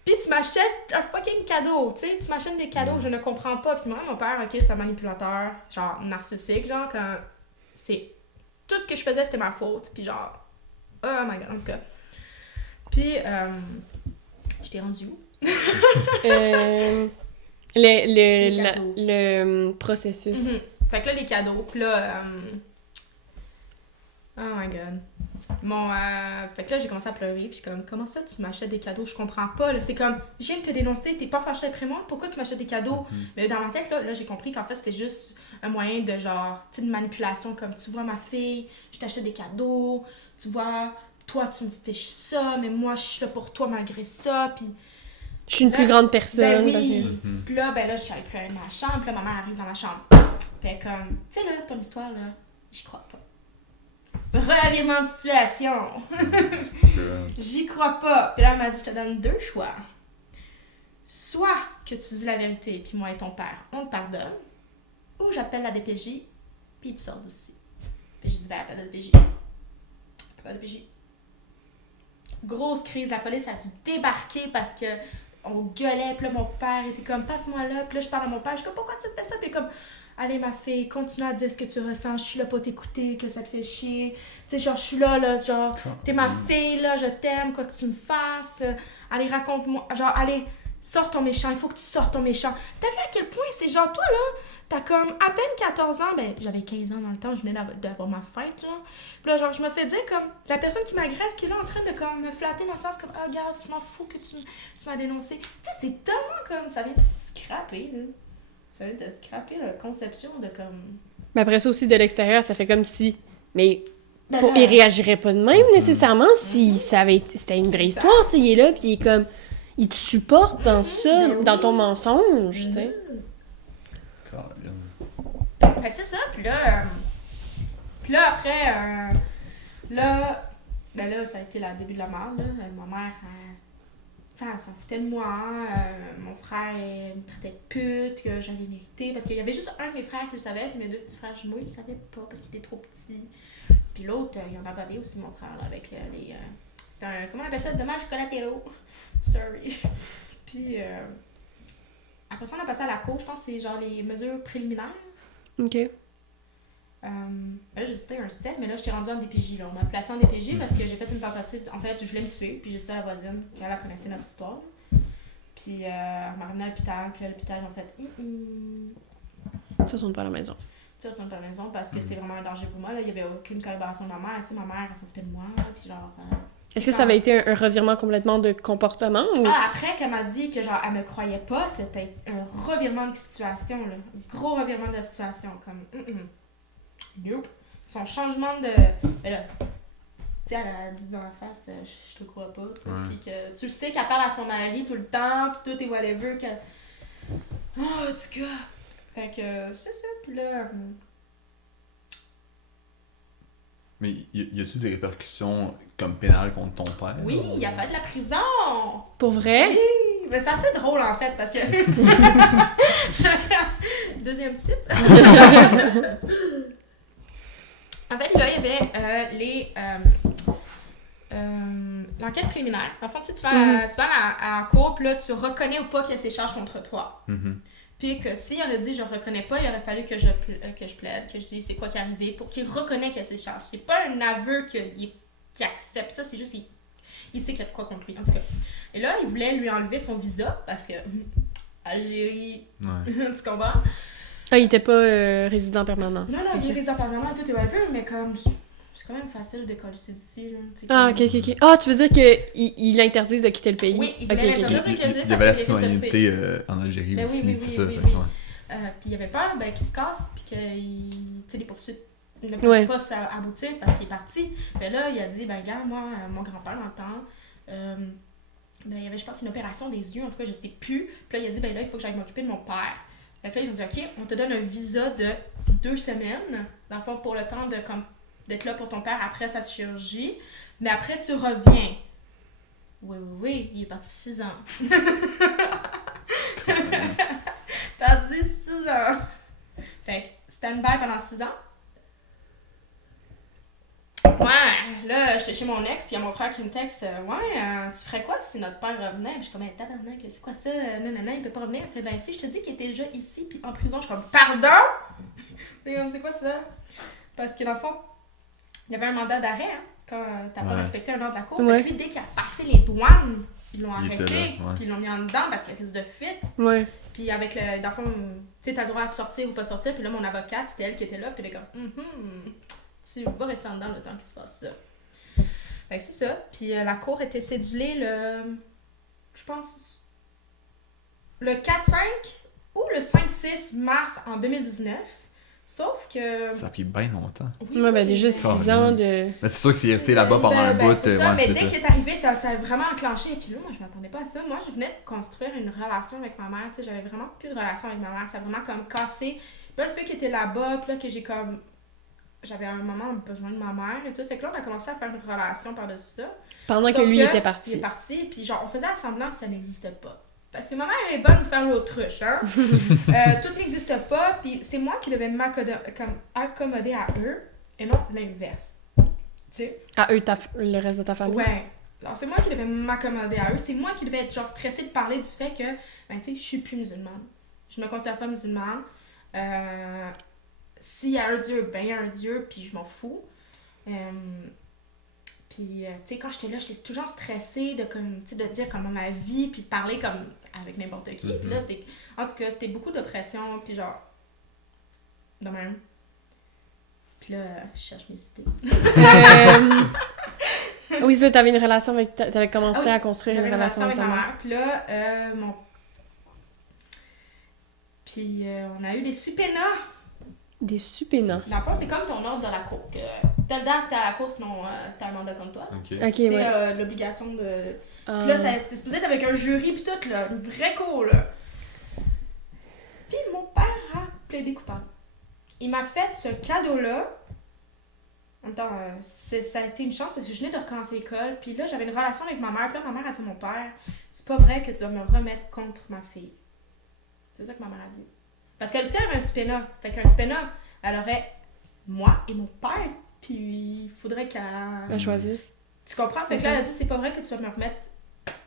Puis tu m'achètes un fucking cadeau, tu sais, tu m'achètes des cadeaux, je ne comprends pas. Puis moi, mon père, ok, c'est un manipulateur, genre narcissique, genre, quand c'est... Tout ce que je faisais, c'était ma faute, puis genre... Oh my god, en tout cas. Puis, je t'ai rendu où? Le processus. Mm-hmm. Fait que là, les cadeaux, puis là... Oh my god. Fait que là, j'ai commencé à pleurer, puis comme, comment ça, tu m'achètes des cadeaux? Je comprends pas, là. C'est comme, je viens de te dénoncer, t'es pas fâché après moi, pourquoi tu m'achètes des cadeaux? Mais dans ma tête, là, j'ai compris qu'en fait, c'était juste un moyen de genre, tu sais, de manipulation, comme, tu vois ma fille, je t'achète des cadeaux, tu vois, toi, tu me fiches ça, mais moi, je suis là pour toi malgré ça, puis... Je suis une plus grande personne. Ben oui. Puis là, je suis allée pleurer dans ma chambre, puis là, ma mère arrive dans ma chambre. Fait comme, tu sais, là, ton histoire, là, j'y crois pas. Revirement de situation. J'y crois pas. Puis là, elle m'a dit, je te donne 2 choix. Soit que tu dis la vérité, puis moi et ton père, on te pardonne, ou j'appelle la DPJ, puis tu sors d'ici. Puis j'ai dit, ben, appelle la DPJ. Appelle la DPJ. Grosse crise, la police a dû débarquer parce que on gueulait, puis là, mon père était comme, passe-moi là, puis là, je parle à mon père, je suis comme, pourquoi tu me fais ça? Puis comme, allez, ma fille, continue à dire ce que tu ressens, je suis là pour t'écouter, que ça te fait chier. Tu sais, genre, je suis là, genre, t'es ma fille, là, je t'aime, quoi que tu me fasses. Allez, raconte-moi, genre, allez, sors ton méchant, il faut que tu sortes ton méchant. T'as vu à quel point c'est genre, toi, là, t'as comme à peine 14 ans, ben, j'avais 15 ans dans le temps, je venais d'avoir ma fête, genre. Puis là, genre, je me fais dire, comme, la personne qui m'agresse, qui est là en train de, comme, me flatter dans le sens, comme, ah, regarde, je m'en fous que tu m'as dénoncé. Tu sais, c'est tellement, comme, ça vient de scraper, là. Ça vient de scraper la conception de, comme... Mais après ça aussi, de l'extérieur, ça fait comme si... Mais Ben il là, réagirait pas de même, nécessairement, si ça avait été... C'était une vraie histoire, tu sais, il est là, puis il est comme... Il te supporte dans ça, dans ton mensonge, tu sais. Fait que c'est ça, puis là après, là, ben là, ça a été le début de la merde, là. Ma mère, elle s'en foutait de moi, mon frère me traitait de pute, que j'avais mérité, parce qu'il y avait juste un de mes frères qui le savait, puis mes 2 petits frères jumeaux, ils le savaient pas, parce qu'ils étaient trop petits. Puis l'autre, il en a bavé aussi, mon frère, là, avec les... c'était un... Comment on appelle ça? Dommages collatéraux. Sorry. Puis, après ça, on a passé à la cour, je pense que c'est genre les mesures préliminaires. OK. Là, j'ai sauté un step, mais là, j'étais rendue en DPJ. Là. On m'a placée en DPJ parce que j'ai fait une tentative. En fait, je voulais me tuer, puis j'ai dit ça à la voisine, qui elle connaissait notre histoire. Puis, elle m'a ramenée à l'hôpital, puis à l'hôpital, ils ont fait Ça retourne pas à la maison. Tu retournes pas à la maison parce que c'était vraiment un danger pour moi. Là. Il y avait aucune collaboration de ma mère. Tu sais, ma mère, elle s'en foutait de moi, puis genre... Est-ce que ça avait été un revirement complètement de comportement ou... Après qu'elle m'a dit que genre elle me croyait pas, c'était un revirement de situation, là. Un gros revirement de situation, comme... Nope. Son changement de... Mais là, tu sais, elle a dit dans la face, je te crois pas, tu sais. Puis que tu le sais qu'elle parle à son mari tout le temps, puis tout et whatever, que... Oh, en tout cas... Fait que c'est ça, puis là... Mais y a-tu des répercussions comme pénales contre ton père? Oui, il y a pas de la prison! Pour vrai? Oui! Mais c'est assez drôle, en fait, parce que... Deuxième site. En fait, là, il y avait l'enquête préliminaire. En fait, tu vas à la cour, puis là, tu reconnais ou pas qu'il y a ces charges contre toi. Puis que s'il aurait dit « je reconnais pas », il aurait fallu que je plaide, que je dise c'est quoi qui est arrivé pour qu'il reconnaisse qu'il y a ces charges. C'est pas un aveu qu'il accepte ça, c'est juste il sait qu'il y a de quoi contre lui, en tout cas. Et là, il voulait lui enlever son visa parce que Algérie, tu comprends? Ah, il était pas résident permanent. Non, il est résident permanent et tout, et whatever, mais comme c'est quand même facile de coller d'ici, là. Ah, ok. Ah, tu veux dire qu'ils interdisent de quitter le pays? Oui, ils Ok, voulaient ok, interdire ok. de quitter le pays. Il y avait la parce qu'il y avait citoyenneté en Algérie Ben aussi, oui, c'est ça. oui. fait que, ouais. Puis il avait peur qu'ils se cassent, puis que tu sais, les poursuites ne Ouais. peuvent pas aboutir parce qu'il est parti. Mais là, il a dit, ben gars, moi, mon grand-père m'entend. Ben, il y avait, je pense, une opération des yeux, en tout cas, je sais plus. Puis là, il a dit, ben là, il faut que j'aille m'occuper de mon père. Fait que là, ils ont dit, OK, on te donne un visa de 2 semaines, dans le fond, pour le temps de, comme, d'être là pour ton père après sa chirurgie. Mais après, tu reviens. Oui, il est parti 6 ans. Parti 6 ans. Fait que, stand-by pendant 6 ans. Ouais, là, j'étais chez mon ex, puis il y a mon frère qui me texte, tu ferais quoi si notre père revenait? Puis je suis comme, tabarnak, c'est quoi ça? Non, il peut pas revenir. Puis ben, si je te dis qu'il était déjà ici, puis en prison, je suis comme, pardon? C'est quoi ça? Parce que dans le fond, il y avait un mandat d'arrêt, hein, quand t'as pas respecté un ordre de la cour. Ouais. Fait que lui, dès qu'il a passé les douanes, ils l'ont Il était arrêté, là, ouais. puis ils l'ont mis en dedans parce qu'il risque de fuite. Ouais. Puis avec le, dans le fond, tu sais, t'as le droit à sortir ou pas sortir. Puis là, mon avocate, c'était elle qui était là. Puis elle est comme, tu vas rester en dedans le temps qu'il se passe ça. Fait que c'est ça. Puis la cour était cédulée je pense, le 4-5 ou le 5-6 mars en 2019. Sauf que... Ça a pris bien longtemps. Oui, Ouais, ben déjà 6 ans de... Mais c'est sûr que c'est resté là-bas pendant un bout. c'est ça, ouais, mais c'est dès ça. qu'il est arrivé, ça a vraiment enclenché. Et puis là, moi, je m'attendais pas à ça. Moi, je venais de construire une relation avec ma mère. Tu sais, j'avais vraiment plus de relation avec ma mère. Ça a vraiment comme cassé. Puis là, le fait qu'il était là-bas, puis là, que j'ai comme... J'avais à un moment besoin de ma mère et tout. Fait que là, on a commencé à faire une relation par-dessus ça. Pendant Sauf que lui que était parti. Il est parti, puis genre, on faisait semblant que ça n'existait pas. Parce que ma mère est bonne pour faire l'autruche, hein. Tout n'existe pas, puis c'est moi qui devais accommoder à eux, et non l'inverse. Tu sais? À eux, le reste de ta famille? Ouais. Alors, c'est moi qui devais m'accommoder à eux. C'est moi qui devais être genre stressée de parler du fait que, ben, tu sais, je suis plus musulmane. Je me considère pas musulmane. S'il y a un Dieu, ben, il y a un Dieu, puis je m'en fous. Puis, tu sais, quand j'étais là, j'étais toujours stressée de, comme, tu sais, de dire comment ma vie, puis de parler comme avec n'importe qui. Puis là, c'était... En tout cas, c'était beaucoup d'oppression, puis genre... De même. Puis là, je cherche mes idées. Oui, ça, t'avais une relation avec... T'avais commencé Ah oui, à construire une relation avec ta mère. Puis là, Puis on a eu des supénas. Des supénas. Dans le fond, c'est comme ton ordre de la cour. Telle date, t'as la cour, sinon t'as un mandat comme toi. Ok. Ok, Tu sais, ouais. l'obligation de... Puis là, c'était supposé être avec un jury pis tout, là. Une vraie cour, là. Puis mon père a plaidé coupable. Il m'a fait ce cadeau-là. En même temps, ça a été une chance parce que je venais de recommencer l'école. Puis là, j'avais une relation avec ma mère. Puis là, ma mère a dit à mon père, c'est pas vrai que tu vas me remettre contre ma fille. C'est ça que ma mère a dit. Parce qu'elle aussi avait un supéna. Fait qu'un supéna, elle aurait moi et mon père. Puis il faudrait qu'elle... Elle choisisse. Tu comprends? Fait que là, elle a dit, c'est pas vrai que tu vas me remettre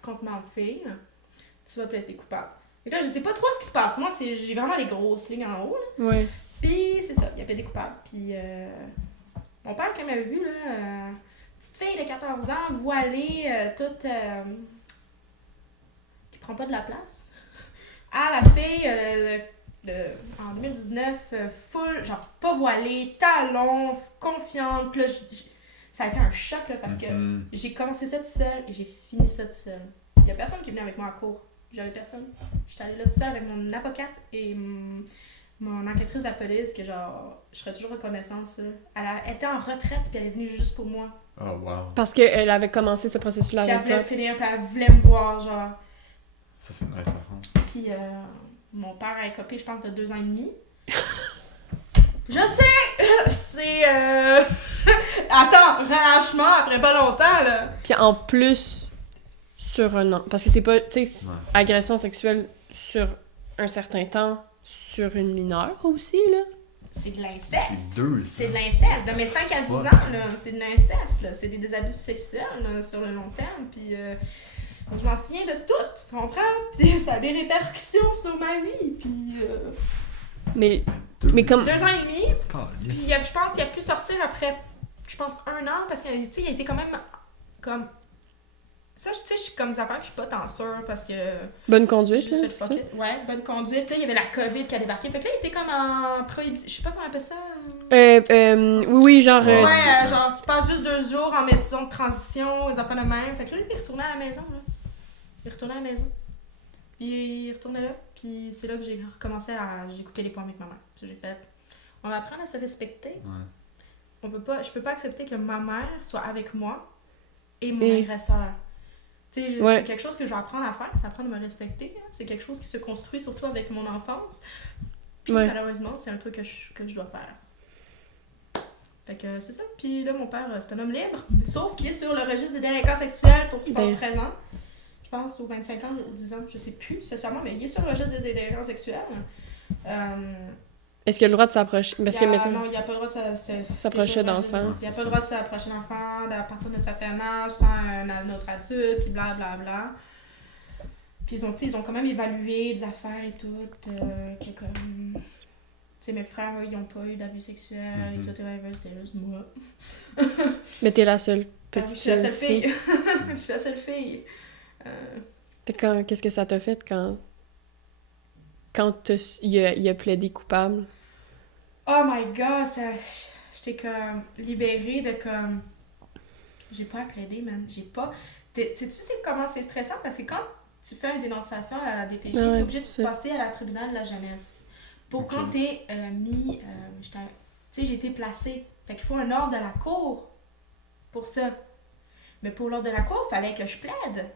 contre ma fille. Tu vas plaider coupable. Et là, je sais pas trop ce qui se passe. Moi, j'ai vraiment les grosses lignes en haut, là. Ouais. Puis c'est ça, il a plaidé coupable. Puis mon père, quand il m'avait vu, là, petite fille de 14 ans, voilée, toute... qui prend pas de la place. Ah, la fille... en 2019, full, genre pas voilée, talons, confiante. Puis là, ça a été un choc là, parce que j'ai commencé ça tout seul et j'ai fini ça tout seul. Il y a personne qui est venu avec moi en cours. J'avais personne. J'étais allée là tout seul avec mon avocate et mon enquêtrice de la police, que genre, je serais toujours reconnaissante. Ça. Elle était en retraite puis elle est venue juste pour moi. Oh, wow. Parce qu'elle avait commencé ce processus-là Puis elle avec voulait toi. finir, puis elle voulait me voir, genre. Ça, c'est nice, par contre. Puis mon père a écopé, je pense, de 2 ans et demi. Je sais! C'est... Attends, relâchement après pas longtemps, là. Puis en plus, sur un an. Parce que c'est pas, tu sais, agression sexuelle sur un certain temps, sur une mineure aussi, là. C'est de l'inceste. C'est 2 ans. C'est de l'inceste. De mes 5 à 12 ans, là, c'est de l'inceste, là. C'est des abus sexuels, là, sur le long terme. Puis je m'en souviens de tout, tu comprends? Puis ça a des répercussions sur ma vie. Puis... Mais 2 comme... 2 ans et demi. Caliste. Puis je pense qu'il a pu sortir après, je pense, 1 an, parce qu'il a été quand même comme Ça, tu sais, je suis comme des affaires que je suis pas tant sûre parce que. Bonne conduite, Juste là, fait c'est ça? fuck it. Ouais, bonne conduite. Puis là, il y avait la COVID qui a débarqué. Fait que là, il était comme en prohibition. Je sais pas comment on appelle ça. Oui, genre... Ouais. Ouais, genre, tu passes juste 2 jours en maison de transition, des affaires de même. Fait que là, lui, il retournait à la maison, là. Il retournait à la maison. Puis il retournait là. Puis c'est là que j'ai recommencé à. J'ai coupé les ponts avec ma mère. Puis j'ai fait. On va apprendre à se respecter. Ouais. Je peux pas accepter que ma mère soit avec moi et mon Et- agresseur. Tu sais, Ouais. c'est quelque chose que je vais apprendre à faire, c'est apprendre à me respecter. Hein. C'est quelque chose qui se construit surtout avec mon enfance. Puis Ouais. malheureusement, c'est un truc que je dois faire. Fait que c'est ça. Puis là, mon père, c'est un homme libre, sauf qu'il est sur le registre des délinquants sexuels pour, je pense, Ben. 13 ans. Je pense, ou 25 ans, ou 10 ans, je sais plus sincèrement, mais il est sur le registre des délinquants sexuels. Est-ce qu'il a le droit de s'approcher? Parce que, mettons... Non, il n'y a pas le droit de S'approcher d'enfants. Il n'y a pas le droit de s'approcher d'enfants à partir d'un certain âge, sans un autre adulte, puis blablabla. Puis ils ont quand même évalué des affaires et tout, que comme... Tu sais, mes frères, eux, ils n'ont pas eu d'abus sexuels et tout, c'était juste moi. Mais t'es la seule Je petite suis la seule aussi. fille. Je suis la seule fille. Fait que qu'est-ce que ça t'a fait quand il a plaidé coupable? Oh my god, j'étais comme libérée de comme... J'ai pas à plaider, man. J'ai pas... Tu sais comment c'est stressant? Parce que quand tu fais une dénonciation à la DPJ, Ouais, t'es obligé tu de te fais. passer à la tribunal de la jeunesse. Pour quand t'es mis... tu sais, j'ai été placée. Fait qu'il faut un ordre de la cour pour ça. Mais pour l'ordre de la cour, fallait que je plaide.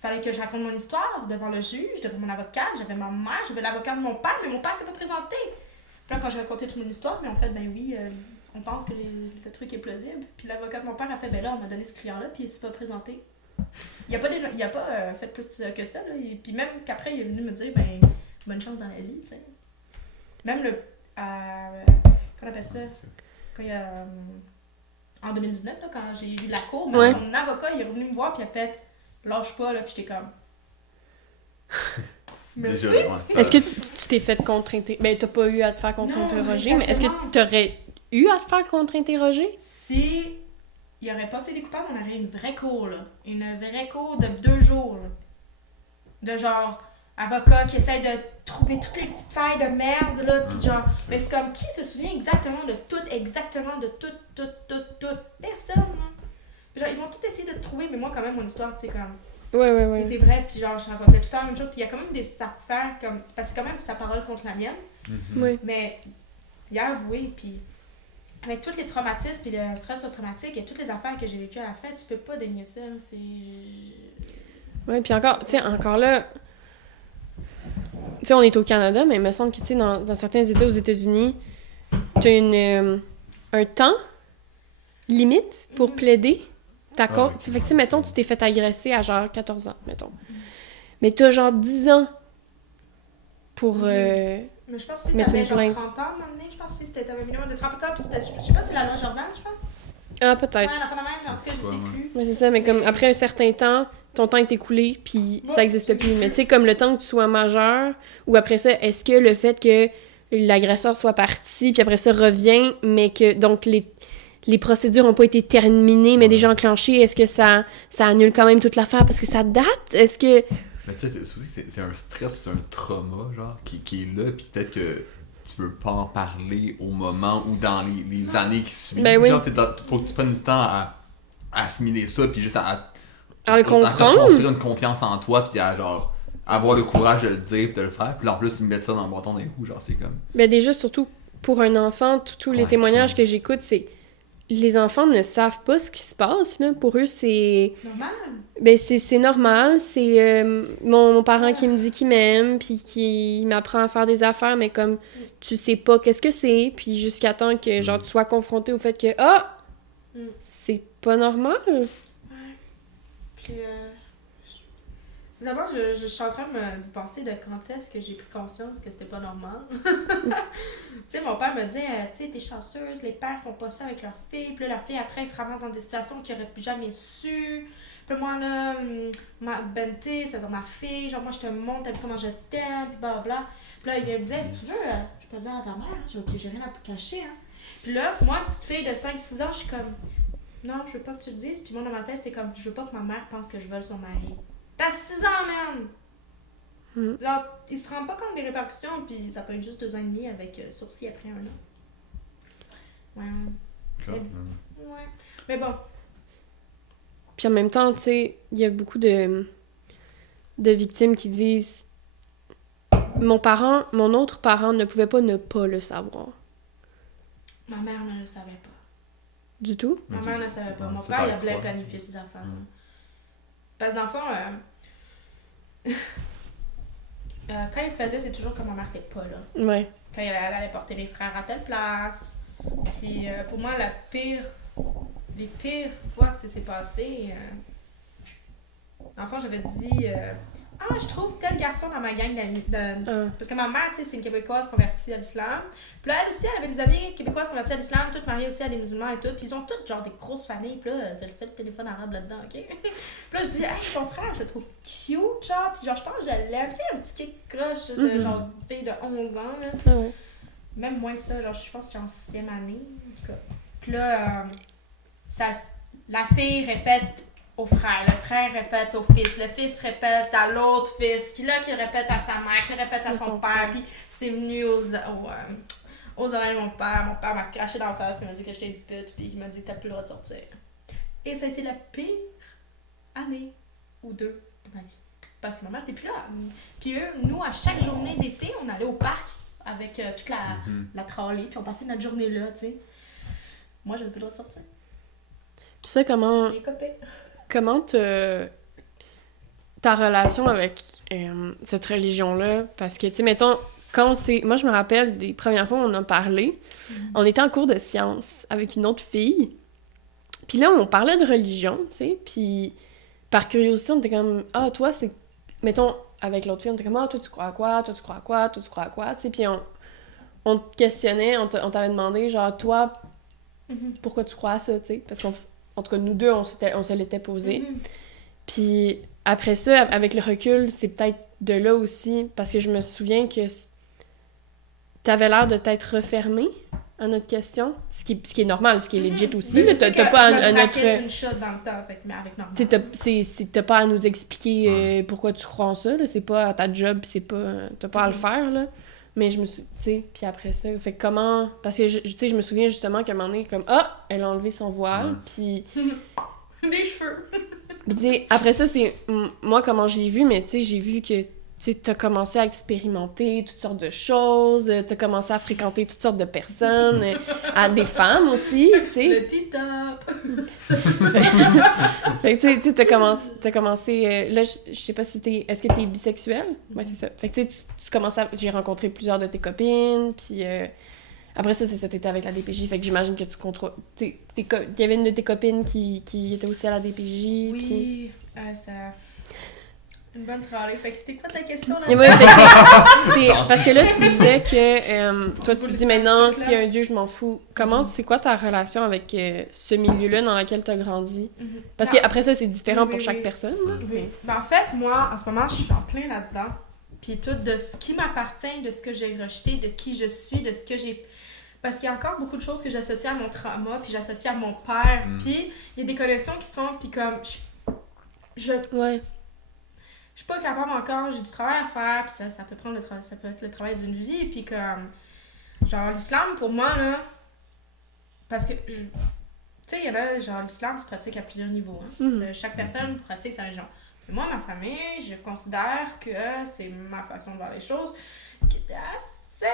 Fallait que je raconte mon histoire devant le juge, devant mon avocate. J'avais ma mère, j'avais l'avocat de mon père, mais mon père s'est pas présenté. Puis là, quand j'ai raconté toute mon histoire, mais en fait, ben oui, on pense que le truc est plausible. Puis l'avocat de mon père a fait, ben là, on m'a donné ce client-là, puis il s'est pas présenté. Il a pas fait plus que ça, là. Puis même qu'après, il est venu me dire, ben, bonne chance dans la vie, tu sais. Même qu'on appelle ça? Quand il y a... en 2019, là, quand j'ai eu la cour, même Ouais. son avocat, il est revenu me voir, puis il a fait, lâche pas, là, puis j'étais comme... Merci. Déjà, ouais, ça- Est-ce que tu t'es fait contre-interroger? Ben, t'as pas eu à te faire contre-interroger, mais est-ce que exactement. t'aurais eu à te faire contre-interroger? Si il aurait pas plaidé coupable, on aurait une vraie cour, là. Une vraie cour de 2 jours, là. De genre, avocat qui essaie de trouver toutes les petites failles de merde, là, pis genre... Mais c'est comme, qui se souvient exactement de tout, Personne, là. Pis genre, ils vont tout essayer de te trouver, mais moi, quand même, mon histoire, tu sais, comme... Ouais. était vrai, puis genre, je racontais tout le temps la même chose, puis il y a quand même des affaires, comme... Parce que quand même, c'est sa parole contre la mienne. Oui. Mais il a avoué, puis avec tous les traumatismes puis le stress post-traumatique et toutes les affaires que j'ai vécues à la fin, tu peux pas dénier ça. C'est... Ouais, puis encore, tu sais, encore là... Tu sais, on est au Canada, mais il me semble que, tu sais, dans certains États aux États-Unis, t'as un temps limite pour plaider ta cause. ouais. Fait que, tu sais, mettons, tu t'es fait agresser à genre 14 ans, mettons. Mais t'as genre 10 ans pour... Mais je pense que si Mettre t'avais une genre plainte. 30 ans, à un moment donné, je pense que si t'avais un minimum de 30 ans, puis c'était... Je sais pas si c'est la loi Jordan, je pense. Ah, Ouais, peut-être. la fin de même, en tout cas, je Ouais, sais ouais. plus. Ouais, c'est ça, mais comme après un certain temps, ton temps est écoulé, puis ça Ouais. existe plus. Mais tu sais, comme le temps que tu sois majeur, ou après ça, est-ce que le fait que l'agresseur soit parti, puis après ça revient, mais que donc les procédures n'ont pas été terminées, mais déjà enclenchées, est-ce que ça annule quand même toute l'affaire parce que ça date? Est-ce que... Mais tu sais, c'est aussi c'est un stress, c'est un trauma, genre, qui est là, puis peut-être que tu veux pas en parler au moment ou dans les années qui suivent. Ben oui. Genre, faut que tu prennes du temps à assimiler ça, puis juste à À le te comprendre. construire une confiance en toi, puis à genre avoir le courage de le dire, puis de le faire. Puis là, en plus, ils mettent ça dans le bâton des roues, genre, c'est comme. Ben déjà, surtout pour un enfant, tous les Ouais, témoignages clairement. que j'écoute, c'est... Les enfants ne savent pas ce qui se passe, là. Pour eux, c'est... Normal. Ben, c'est normal, c'est mon parent qui me dit qu'il m'aime, puis qui m'apprend à faire des affaires, mais comme tu sais pas qu'est-ce que c'est, puis jusqu'à temps que genre tu sois confronté au fait que c'est pas normal. Puis, d'abord, je suis en train d'y penser de quand est-ce que j'ai pris conscience que c'était pas normal. Tu sais, mon père me dit, tu sais, t'es chanceuse, les pères font pas ça avec leurs filles. Puis là, leurs filles, après, ils se ramassent dans des situations qu'ils auraient plus jamais su. Puis moi, là, ma Benté, c'est-à-dire ma fille, genre, moi, je te montre, t'as vu comment je t'aime, puis blablabla. Puis là, il me disait, si tu veux, je peux dire à ta mère, j'ai rien à cacher, hein. Puis là, moi, petite fille de 5-6 ans, je suis comme, non, je veux pas que tu le dises. Puis moi, dans ma tête, c'était comme, je veux pas que ma mère pense que je vole son mari. T'as 6 ans, man! Genre, ils se rendent pas compte des répercussions, puis ça peut être juste 2 ans et demi avec sursis après 1 an. Ouais. Ouais. Mais bon. Puis en même temps, tu sais, il y a beaucoup de victimes qui disent mon autre parent ne pouvait pas ne pas le savoir. Ma mère ne le savait pas. Du tout? Ma mère ne le savait pas. Mon père, il voulait planifier ses affaires. Parce que dans le fond, quand il le faisait, c'est toujours quand ma mère n'était pas là. Ouais. Quand elle allait porter les frères à telle place. Puis pour moi, les pires fois que ça s'est passé, dans le fond, j'avais dit je trouve tel garçon dans ma gang d'amis. Parce que ma mère, tu sais, c'est une Québécoise convertie à l'islam. Puis là, elle aussi, elle avait des amis québécoises converties à l'islam, toutes mariées aussi à des musulmans et tout. Puis ils ont toutes, genre, des grosses familles. Puis là, ça le fait le téléphone arabe là-dedans, OK? Puis là, je dis, hey, ton frère, je le trouve cute, genre. Puis genre, je pense que je l'aime. Tu sais, un petit kick crush de genre, fille de 11 ans, là. Ouais. Même moins que ça, genre, je pense que c'est en 6e année, en tout cas. Puis là, la fille répète au frère, le frère répète au fils, le fils répète à l'autre fils, qui répète à sa mère, qui répète à son père, puis c'est venu aux oreilles de mon père m'a craché dans la face, puis il m'a dit que j'étais une pute, puis il m'a dit que t'as plus le droit de sortir. Et ça a été la pire année ou 2 de ma vie. Parce que ma mère était plus là. Puis nous, à chaque journée d'été, on allait au parc avec toute la trolley, puis on passait notre journée là, tu sais. Moi, j'avais plus le droit de sortir. Tu sais comment ta relation avec cette religion-là, parce que, tu sais, mettons, moi, je me rappelle des premières fois où on a parlé, on était en cours de sciences avec une autre fille, puis là, on parlait de religion, tu sais, puis par curiosité, on était comme, toi, c'est... Mettons, avec l'autre fille, on était comme, toi, tu crois à quoi? Toi, tu crois à quoi? Toi, tu crois à quoi? Tu sais, puis on te questionnait, on t'avait demandé, genre, toi, pourquoi tu crois à ça, tu sais? Parce qu'en tout cas, nous deux, on se l'était posé. Puis après ça, avec le recul, c'est peut-être de là aussi, parce que je me souviens que t'avais l'air de t'être refermé à notre question, ce qui est normal, ce qui est legit aussi. Mais t'as pas à notre... une shot dans le temps, mais avec normal. T'as pas à nous expliquer pourquoi tu crois en ça, là. C'est pas à ta job, c'est pas... T'as pas à le faire, là. Mais je me suis... Tu sais, puis après ça, fait que comment... Parce que, tu sais, je me souviens justement qu'à un moment donné, comme, elle a enlevé son voile, puis... Des cheveux! Puis, tu sais, après ça, c'est... Moi, comment je l'ai vu, mais tu sais, j'ai vu que... Tu sais, t'as commencé à expérimenter toutes sortes de choses, t'as commencé à fréquenter toutes sortes de personnes, à des femmes aussi, tu sais. Le T-top! Fait que, tu sais, t'as commencé... là, je sais pas si t'es... Est-ce que t'es bisexuel? Ouais, c'est ça. Fait que, tu sais, tu commences à... J'ai rencontré plusieurs de tes copines, puis... Après ça, c'est ça, t'étais avec la DPJ, fait que j'imagine que tu contrôles... Il y avait une de tes copines qui était aussi à la DPJ, oui, ça... Une bonne trolley. Fait que c'était quoi ta question là? Ouais, c'est parce que là, tu disais que toi, tu dis maintenant, s'il y a un Dieu, je m'en fous. C'est quoi ta relation avec ce milieu-là dans lequel tu as grandi? Parce qu'après ça, c'est différent pour chaque personne. Oui. Ben, en fait, moi, en ce moment, je suis en plein là-dedans. Puis tout de ce qui m'appartient, de ce que j'ai rejeté, de qui je suis, de ce que j'ai... Parce qu'il y a encore beaucoup de choses que j'associe à mon trauma, puis j'associe à mon père. Puis il y a des connexions qui se font, puis comme... Ouais. Je suis pas capable encore, j'ai du travail à faire, puis ça peut prendre ça peut être le travail d'une vie, puis comme... Genre, l'islam, pour moi, là... Parce que... Tu sais, il y en a, genre, l'islam se pratique à plusieurs niveaux, hein. Chaque personne pratique sa religion. Mais moi, ma famille, je considère que c'est ma façon de voir les choses, qui était assez...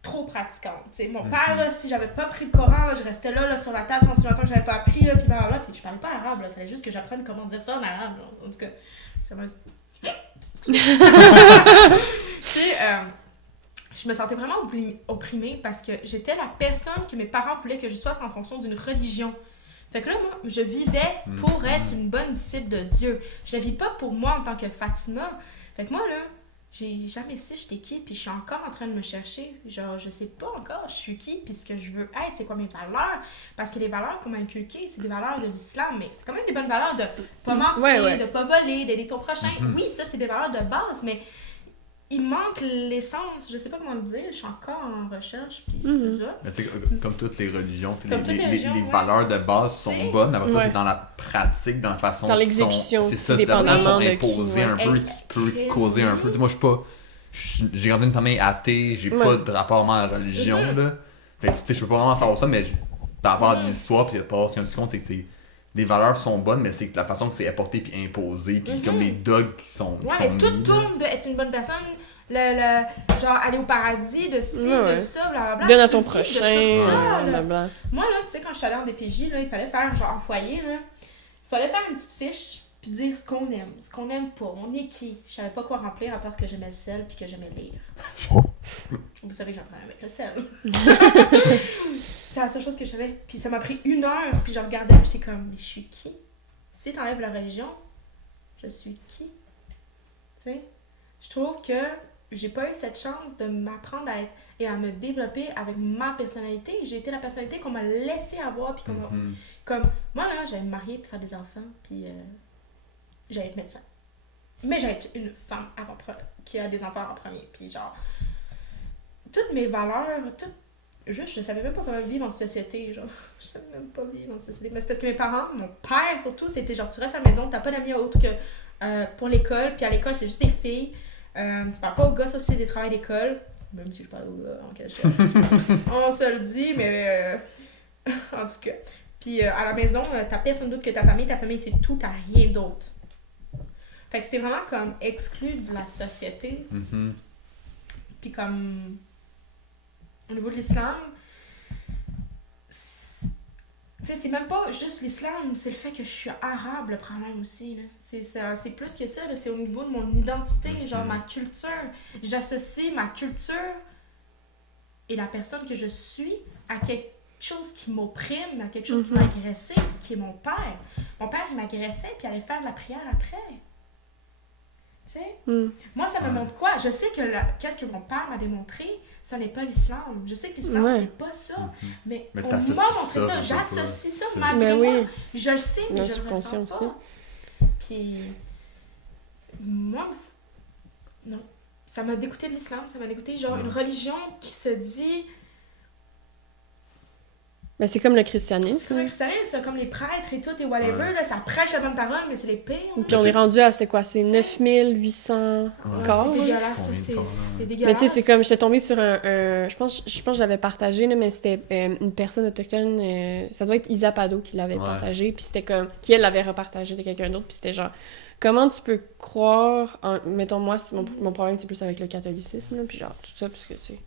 trop pratiquante. T'sais, mon père, là, si j'avais pas pris le Coran, là, je restais là sur la table pendant si longtemps que j'avais pas appris, là, puis blablabla, puis je parlais pas arabe, il fallait juste que j'apprenne comment dire ça en arabe. Là. En tout cas, c'est moi. Puis, je me sentais vraiment opprimée parce que j'étais la personne que mes parents voulaient que je sois en fonction d'une religion. Fait que là, moi, je vivais pour être une bonne disciple de Dieu. Je ne vis pas pour moi en tant que Fatima. Fait que moi, là, j'ai jamais su j'étais qui, puis je suis encore en train de me chercher. Genre, je sais pas encore je suis qui, puis ce que je veux être, c'est quoi mes valeurs. Parce que les valeurs qu'on m'a inculquées, c'est des valeurs de l'islam, mais c'est quand même des bonnes valeurs de pas mentir, de pas voler, d'aider ton prochain. Oui, ça, c'est des valeurs de base, mais il manque l'essence, je sais pas comment le dire, je suis encore en recherche, puis tout ça. Mais comme toutes les religions, Comme toutes les religions, les ouais. valeurs de base sont T'sais, bonnes, mais après ça, ouais. c'est dans la pratique, dans la façon Dans qu'ils sont... l'exécution C'est aussi, ça, c'est la façon dépendamment qu'ils de sont imposés qui, un peu, ouais. qui peut causer un peu. Tu sais, moi, je suis pas... J'ai grandi dans une famille athée, j'ai pas de rapport à la religion, là. Fait que, tu sais, je peux pas vraiment savoir ça, mais par rapport à des histoires, puis par rapport à ce qu'on se compte, c'est que les valeurs sont bonnes, mais c'est que la façon que c'est apporté puis imposé, puis comme les dogmes qui sont Ouais, tout mis, tourne d'être une bonne personne, genre aller au paradis, de ci, de ça, blablabla. Donne à ton Tu vis de prochain, tout ça, là. blablabla. Moi, là, tu sais, quand je suis allée en DPJ, là, il fallait faire, genre, en foyer, là, il fallait faire une petite fiche, puis dire ce qu'on aime, ce qu'on aime pas, on est qui. Je savais pas quoi remplir, à part que j'aimais le sel, puis que j'aimais lire. Vous savez que j'en prenais avec le sel. C'est la seule chose que je savais. Puis ça m'a pris 1 heure, puis je regardais, puis j'étais comme, mais je suis qui? Si t'enlèves la religion, je suis qui? Tu sais? Je trouve que j'ai pas eu cette chance de m'apprendre à être et à me développer avec ma personnalité. J'ai été la personnalité qu'on m'a laissé avoir, puis qu'on m'a... Comme, moi, là, j'allais me marier puis faire des enfants, puis j'allais être médecin. Mais j'allais être une femme qui a des enfants en premier. Puis genre, toutes mes valeurs, juste, je savais même pas comment vivre en société, genre. Je savais même pas vivre en société. Mais c'est parce que mes parents, mon père surtout, c'était genre, tu restes à la maison, t'as pas d'amis autres que pour l'école, puis à l'école, c'est juste des filles. Tu parles pas aux gars, ça aussi, c'est des travails d'école. Même si je parle aux gars en cachette. On se le dit, mais en tout cas. Puis à la maison, t'as personne d'autre que ta famille, c'est tout, t'as rien d'autre. Fait que c'était vraiment comme exclu de la société. Puis comme, au niveau de l'islam, tu sais, c'est même pas juste l'islam, c'est le fait que je suis arabe le problème aussi, là. C'est plus que ça, là. C'est au niveau de mon identité, genre ma culture. J'associe ma culture et la personne que je suis à quelque chose qui m'opprime, à quelque chose qui m'a agressé, qui est mon père. Mon père, il m'agressait, puis il allait faire de la prière après. Tu sais? Moi, ça me montre quoi? Je sais que qu'est-ce que mon père m'a démontré, ce n'est pas l'islam. Je sais que l'islam, c'est pas ça. Mais on m'a montré ça. J'associe ça malgré moi. Je le sais, mais je le ressens pas. Puis, moi, non. Ça m'a dégoûté de l'islam. Ça m'a dégoûté, genre, une religion qui se dit... Ben, c'est comme le christianisme. C'est comme le christianisme, c'est comme les prêtres et tout, et whatever, là, ça prêche la bonne parole, mais c'est les pires. Puis on est rendu à, c'était quoi, c'est 9800 corps. C'est dégueulasse, c'est dégueulasse. Mais tu sais, c'est comme, j'étais tombée sur je pense que je l'avais partagé, là, mais c'était une personne autochtone, ça doit être Isa Pado qui l'avait partagé, puis c'était comme, qui elle l'avait repartagé de quelqu'un d'autre, puis c'était genre, comment tu peux croire, mettons moi, mon problème c'est plus avec le catholicisme, là, puis genre tout ça, parce que tu sais...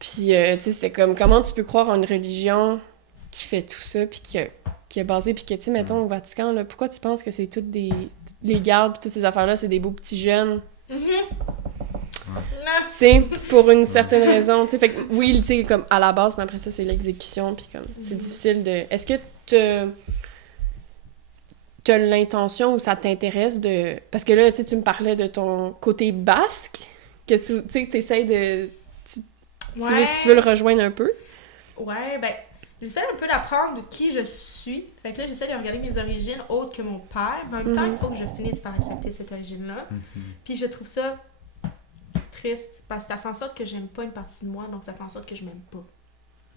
Puis, tu sais, c'était comme, comment tu peux croire en une religion qui fait tout ça, puis qui est basée, puis que, tu sais, mettons, au Vatican, là, pourquoi tu penses que c'est toutes les gardes, puis toutes ces affaires-là, c'est des beaux petits jeunes? Tu sais, c'est pour une certaine raison, tu sais. Fait que, oui, tu sais, comme, à la base, mais après ça, c'est l'exécution, puis comme, c'est difficile de... Est-ce que t'as l'intention ou ça t'intéresse de... Parce que là, tu sais, tu me parlais de ton côté basque, que tu sais, que t'essayes de... Tu veux le rejoindre un peu? Ouais, ben, j'essaie un peu d'apprendre de qui je suis. Fait que là, j'essaie de regarder mes origines autres que mon père. Mais en même temps, il faut que je finisse par accepter cette origine-là. Puis je trouve ça triste parce que ça fait en sorte que j'aime pas une partie de moi, donc ça fait en sorte que je m'aime pas.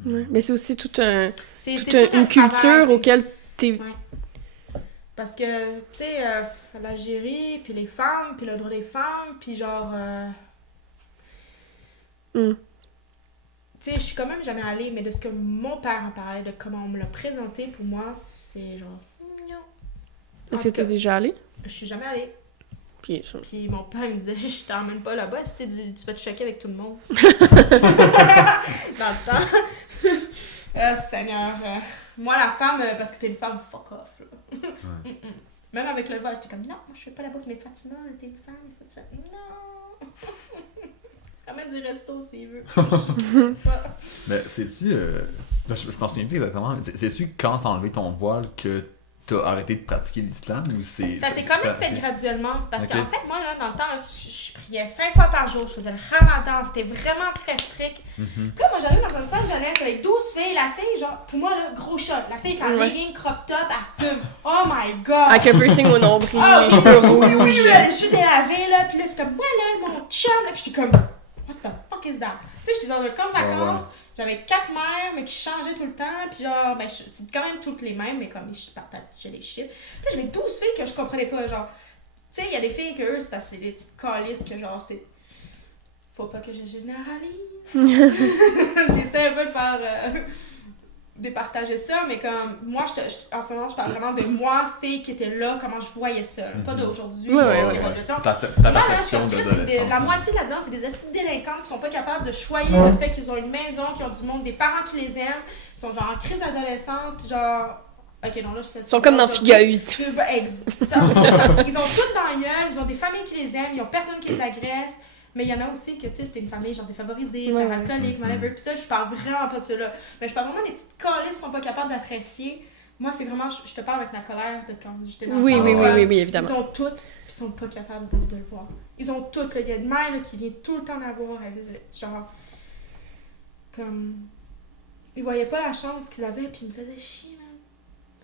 Ouais. Mais c'est aussi toute une travail, culture auquel t'es... Ouais. Parce que, tu sais, l'Algérie, puis les femmes, puis le droit des femmes, puis genre... Tu sais, je suis quand même jamais allée, mais de ce que mon père en parlait, de comment on me l'a présenté, pour moi, c'est genre... Non. Est-ce que t'es déjà allée? Je suis jamais allée. Puis mon père me disait, je t'emmène pas là-bas, tu vas te choquer avec tout le monde. Dans le temps. Oh Seigneur. Moi, la femme, parce que t'es une femme, fuck off. Là. Même avec le vol, j'étais comme, non, moi je fais pas la bouffe, mais Fatima, t'es une femme, il faut que tu fasses... Non. Ramène du resto s'il veut. Mais sais-tu, je m'en souviens plus exactement, sais-tu quand t'as enlevé ton voile que t'as arrêté de pratiquer l'islam ou c'est... Ça s'est quand même fait graduellement. Parce Ok. qu'en fait, moi, là, dans le temps, là, je priais 5 fois par jour. Je faisais le ramadan. C'était vraiment très strict. Mhm. Puis là, moi, j'arrive dans une salle de jeunesse avec 12 filles. La fille, genre, pour moi, là, gros shot. La fille est en Ouais. legging, crop top, elle fume. Oh my god! Avec un piercing au nombril, Ah, les cheveux rouges. oui, oui, là, les cheveux délavés, là. Puis là, c'est comme, moi, là, mon chum, là. Puis j'étais comme, what the fuck is that? Tu sais, j'étais dans un camp de vacances. J'avais 4 mères, mais qui changeaient tout le temps. Puis genre, ben, c'est quand même toutes les mêmes, mais comme je partageais les shit. Puis là, j'avais 12 filles que je comprenais pas. Genre, tu sais, il y a des filles que eux, c'est parce que c'est des petites calices que genre, c'est. Faut pas que je généralise. J'essaie un peu de faire. Départager ça, mais comme moi, en ce moment, je parle vraiment de moi, fille qui était là, comment je voyais ça. Pas d'aujourd'hui, l'évolution. Ta perception d'adolescence. La moitié là-dedans, c'est des estis de délinquants qui sont pas capables de choyer le fait qu'ils ont une maison, qu'ils ont du monde, des parents qui les aiment, qui sont genre en crise d'adolescence, puis genre. Ok, non, là, Ils sont comme dans Fugueuse. Ils ont tout dans la gueule, ils ont des familles qui les aiment, ils ont personne qui les agresse. Mais il y en a aussi que, tu sais, c'était une famille genre défavorisée, Ouais, alcoolique, whatever. Puis ça, je parle vraiment pas de ça-là. Mais je parle vraiment des petites calices qui sont pas capables d'apprécier. Moi, c'est vraiment, je te parle avec ma colère de quand j'étais dans Oui, l'école. évidemment. Ils ont toutes, puis ils sont pas capables de le voir. Ils ont toutes, là. Il y a une mère là, qui vient tout le temps la voir. Genre, comme. Ils voyaient pas la chance qu'ils avaient, puis ils me faisaient chier, man.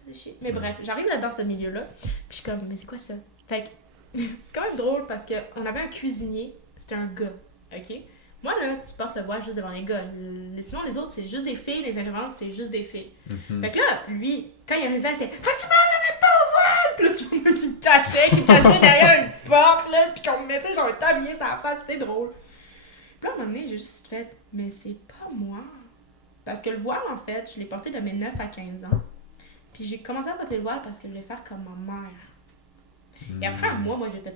Ils me faisaient chier. Mais bref, j'arrive là dans ce milieu-là, puis je suis comme, mais c'est quoi ça? Fait que, c'est quand même drôle parce qu'on avait un cuisinier. C'était un gars, ok? Moi, là, tu portes le voile juste devant les gars. Sinon, les autres, c'est juste des filles. Les intervenants, c'est juste des filles. Fait que là, lui, quand il arrivait, c'était « Fatima, va mettre ton voile! » Puis là, tu vois qu'il me cachait derrière une porte, là, puis qu'on me mettait genre un tablier sur la face. C'était drôle. Puis là, à un moment donné, j'ai juste fait « Mais c'est pas moi. » Parce que le voile, en fait, je l'ai porté de mes 9 à 15 ans. Puis j'ai commencé à porter le voile parce que je voulais faire comme ma mère. Et après un mois, moi, j'ai fait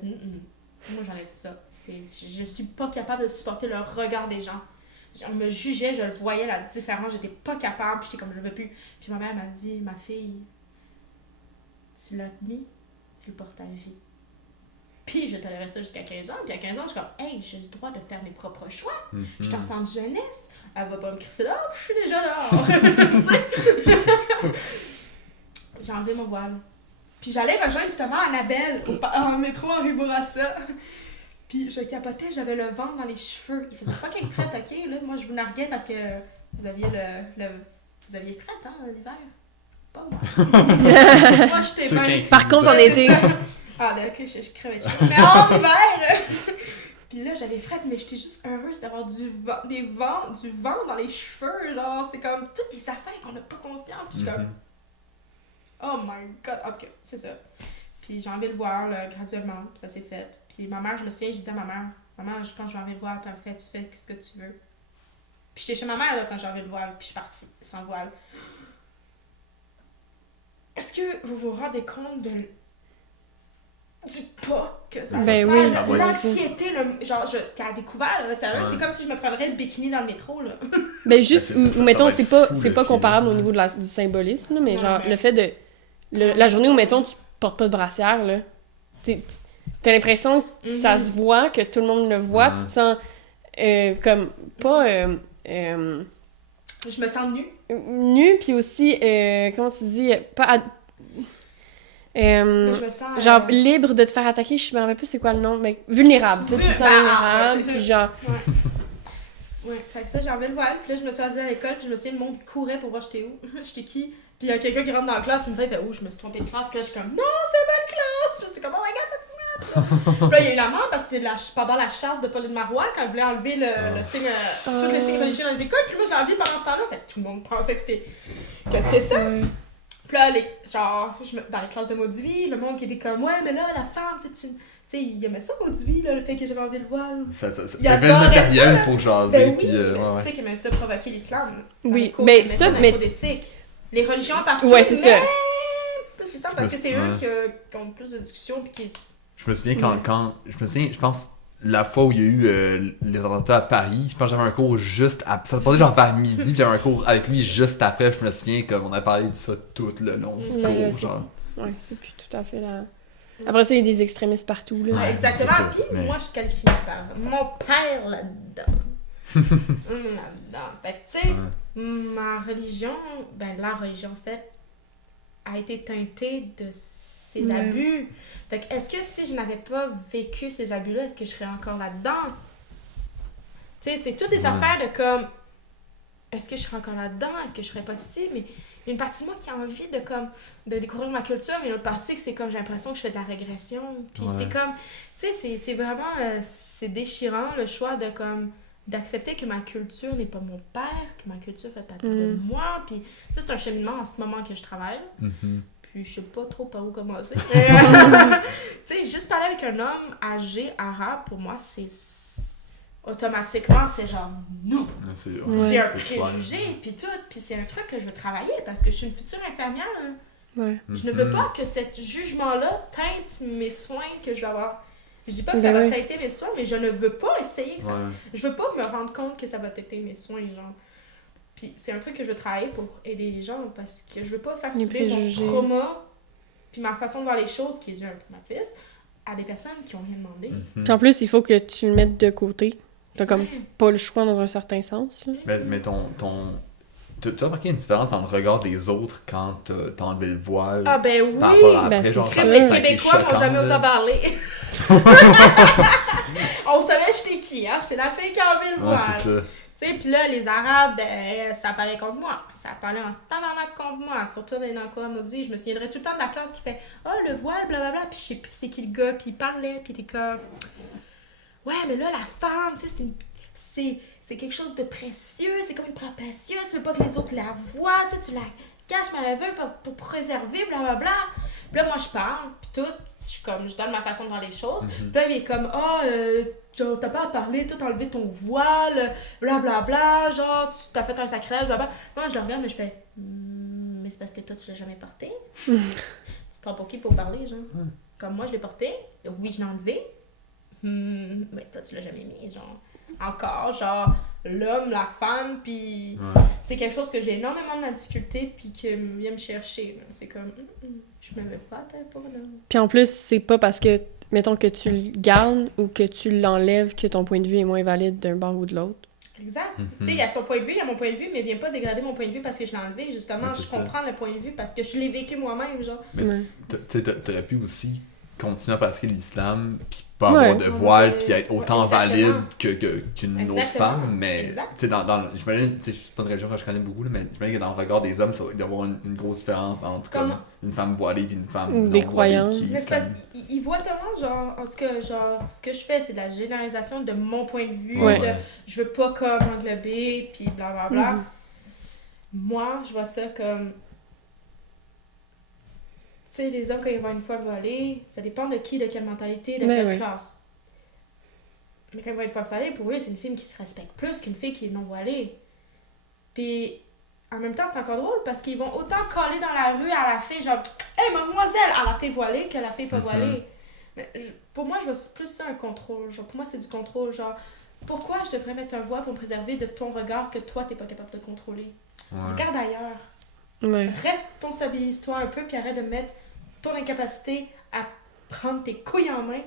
moi, j'enlève ça. Je suis pas capable de supporter le regard des gens. On me jugeait, je le voyais, la différence, j'étais pas capable, puis j'étais comme, je veux plus. Puis ma mère m'a dit, ma fille, tu l'as mis, tu le portes à vie. Puis je tolérais ça jusqu'à 15 ans, puis à 15 ans, je suis comme, hey, j'ai le droit de faire mes propres choix. Je suis en centre de jeunesse, elle va pas me crisser dehors, je suis déjà dehors. J'ai enlevé mon voile. Puis j'allais rejoindre justement Annabelle en métro Henri Bourassa. Puis je capotais, j'avais le vent dans les cheveux. Il faisait fucking fret, ok? Là, moi, je vous narguais parce que vous aviez vous aviez fret, hein, l'hiver? Pas moi. Moi, j'étais bien... Par contre, en été... Ah, ben ok, je crevais de chaud. Mais en hiver! Puis là, j'avais fret, mais j'étais juste heureuse d'avoir du vent dans les cheveux. Genre, c'est comme toutes les affaires qu'on n'a pas conscience. Puis je suis comme... Oh my god, en tout cas, c'est ça. Puis j'ai envie de le voir, là, graduellement, puis ça s'est fait. Puis ma mère, je me souviens, j'ai dit à ma mère, maman, je pense que j'ai envie de le voir, parfait, tu fais ce que tu veux. Puis j'étais chez ma mère, là, quand j'ai envie de le voir, puis je suis partie, sans voile. Est-ce que vous vous rendez compte du pas que ça Ben se oui, fait? L'anxiété, genre, t'as découvert, là, sérieux, c'est comme si je me prendrais le bikini dans le métro, là. Ben juste, ça mettons, va être fou, c'est le pas film. comparable au niveau du symbolisme, là, mais Non, genre, mais- le fait de... la journée où, mettons, tu portes pas de brassière, là, t'as l'impression que ça se voit, que tout le monde le voit, tu te sens comme pas... Je me sens nue. nu, puis aussi, comment tu dis, pas... Mais je me sens... genre libre de te faire attaquer, je me rappelle plus c'est quoi le nom, mais vulnérable, tu sais, tu te sens vulnérable, ouais, c'est puis ça. genre... Ouais, fait que ça, j'ai enlevé le voile, puis là, je me suis assise à l'école, puis je me souviens, le monde courait pour voir j'étais où. J'étais qui? Puis il y a quelqu'un qui rentre dans la classe, il me fait, oh, je me suis trompée de classe, puis là, je suis comme, non, c'est bonne classe! Puis c'était comme, oh my god, Fatima! Puis là, il y a eu la mort parce que c'est pendant la charte de Pauline Marois, quand elle voulait enlever le signe, tous les signes religieux dans les écoles, puis moi, je l'ai enlevé pendant ce temps-là, fait que tout le monde pensait que c'était ça. Puis là, dans les classes de Mauduit, le monde qui était comme, ouais, mais là, la femme, tu sais, il aimait ça, Mauduit, là, le fait que j'avais envie de le voile. Ça Il fait le adorait matériel ça, pour jaser, Ben puis... oui, ouais, tu ouais. sais qu'il aimait ça provoquer l'islam. Oui, mais ça, mais... d'éthique. Les religions en particulier, Ouais, c'est ça. plus l'islam, parce que c'est eux qui ont plus de discussions, puis qui... Je me souviens je pense, la fois où il y a eu les attentats à Paris, je pense que j'avais un cours juste après, ça se passait genre vers midi, puis j'avais un cours avec lui juste après, je me souviens comme on a parlé de ça tout le long du Ouais, cours, je sais. genre. Ouais, c'est plus tout à fait là. Après ça, il y a des extrémistes partout, là. Ouais, exactement. c'est ça, Puis mais- moi, je qualifie par mon père là-dedans. Là-dedans. Fait que, tu sais, ma religion, ben la religion, en fait, a été teintée de ces abus. Fait que est-ce que si je n'avais pas vécu ces abus-là, est-ce que je serais encore là-dedans? Tu sais, c'est toutes des affaires de comme, est-ce que je serais encore là-dedans? Est-ce que je serais pas ici? Mais il y a une partie de moi qui a envie de découvrir ma culture, mais l'autre partie, c'est comme j'ai l'impression que je fais de la régression. Puis c'est comme, tu sais, c'est vraiment, c'est déchirant le choix de comme, d'accepter que ma culture n'est pas mon père, que ma culture fait partie de moi. Puis, tu sais, c'est un cheminement en ce moment que je travaille. Puis je sais pas trop par où commencer. Tu sais, juste parler avec un homme âgé, arabe, pour moi, c'est automatiquement, c'est genre non. J'ai un préjugé, puis tout. Puis c'est un truc que je veux travailler parce que je suis une future infirmière. Je ne veux pas que ce jugement-là teinte mes soins que je vais avoir. Je dis pas que ça va teinter mes soins, mais je ne veux pas essayer ça. Je veux pas me rendre compte que ça va teinter mes soins, genre. Puis c'est un truc que je veux travailler pour aider les gens parce que je veux pas faire subir mon trauma puis ma façon de voir les choses qui est dû à un traumatisme à des personnes qui ont rien demandé. Puis en plus, il faut que tu le mettes de côté. T'as comme pas le choix dans un certain sens. Là. Mais t'as remarqué une différence dans le regard des autres quand t'as enlevé le voile? Ah ben oui! Ben c'est sûr. Les Québécois m'ont jamais autant parlé. On savait j'étais qui, hein? J'étais la fille qui a enlevé le voile. C'est ça. Tu sais, pis là, les Arabes, ben, ça parlait contre moi. Ça parlait en tabarnak contre moi. Surtout dans le Coran aujourd'hui, je me souviendrai tout le temps de la classe qui fait « Oh, le voile, blablabla. » Puis je sais plus c'est qui le gars, puis il parlait, puis t'es comme « Ouais, mais là, la femme, tu sais, c'est quelque chose de précieux, c'est comme une preuve précieuse, tu veux pas que les autres la voient, tu la caches, mais elle veut pour préserver, blablabla. » Puis là, moi, je parle, puis tout, je donne ma façon de voir les choses. Puis là, il est comme « genre, t'as pas à parler, toi, t'as enlevé ton voile, blablabla, genre, tu t'as fait un sacrilège, blablabla. » Moi, je le regarde, mais je fais « Mais c'est parce que toi, tu l'as jamais porté. Tu te prends pour qui pour parler, genre? Comme moi, je l'ai porté, oui, je l'ai enlevé. Mais toi, tu l'as jamais mis, genre. Encore, genre, l'homme, la femme, puis c'est quelque chose que j'ai énormément de difficulté, puis qui vient me chercher. C'est comme, je me mets pas pour là. Puis en plus, c'est pas parce que, mettons, que tu le gardes ou que tu l'enlèves que ton point de vue est moins valide d'un bord ou de l'autre. Exact. Tu sais, il y a son point de vue, il y a mon point de vue, mais il vient pas dégrader mon point de vue parce que je l'ai enlevé. Justement, je comprends le point de vue parce que je l'ai vécu moi-même, genre. Mais tu sais, t'aurais pu aussi continuer à pratiquer l'islam, puis pas avoir de voile, puis être autant valide qu'une autre femme, mais tu sais, j'imagine, tu sais, c'est pas une religion que je connais beaucoup, là, mais j'imagine que dans le regard des hommes, ça va y avoir une grosse différence entre comme une femme voilée et une femme non voilée qui ils voient tellement, genre, en tout cas, genre, ce que je fais, c'est de la généralisation de mon point de vue, je veux pas comme englober, puis blablabla. Moi, je vois ça comme... Tu sais, les hommes, quand ils vont une fois voler, ça dépend de qui, de quelle mentalité, de quelle classe. Mais quand ils vont une fois voler, pour eux, c'est une fille qui se respecte plus qu'une fille qui est non voilée. Puis, en même temps, c'est encore drôle parce qu'ils vont autant coller dans la rue à la fille, genre « Hey, mademoiselle! » à la fille voilée que la fille pas voilée. Mais pour moi, je vois plus ça un contrôle. Genre, pour moi, c'est du contrôle. Genre, pourquoi je devrais mettre un voile pour me préserver de ton regard que toi, t'es pas capable de contrôler? Regarde ailleurs. Responsabilise-toi un peu, puis arrête de mettre ton incapacité à prendre tes couilles en main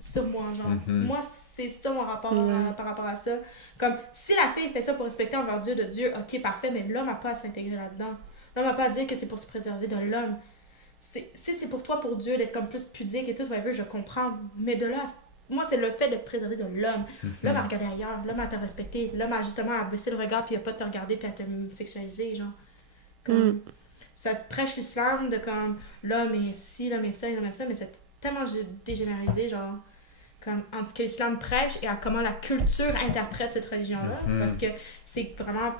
sur moi, genre. Moi, c'est ça mon rapport par rapport à ça. Comme, si la fille fait ça pour respecter envers Dieu de Dieu, ok, parfait, mais l'homme n'a pas à s'intégrer là-dedans. L'homme n'a pas à dire que c'est pour se préserver de l'homme. Si c'est pour toi, pour Dieu, d'être comme plus pudique et tout, je comprends. Mais de là, moi, c'est le fait de te préserver de l'homme. L'homme a regardé ailleurs, l'homme a te respecté, l'homme a justement à baisser le regard, puis il a pas te regarder, puis à te sexualiser, genre. Comme, ça te prêche l'islam de comme l'homme est ci, l'homme est ça, l'homme est ça, mais c'est tellement dégénéralisé, genre, comme en tout cas l'islam prêche et à comment la culture interprète cette religion-là, parce que c'est vraiment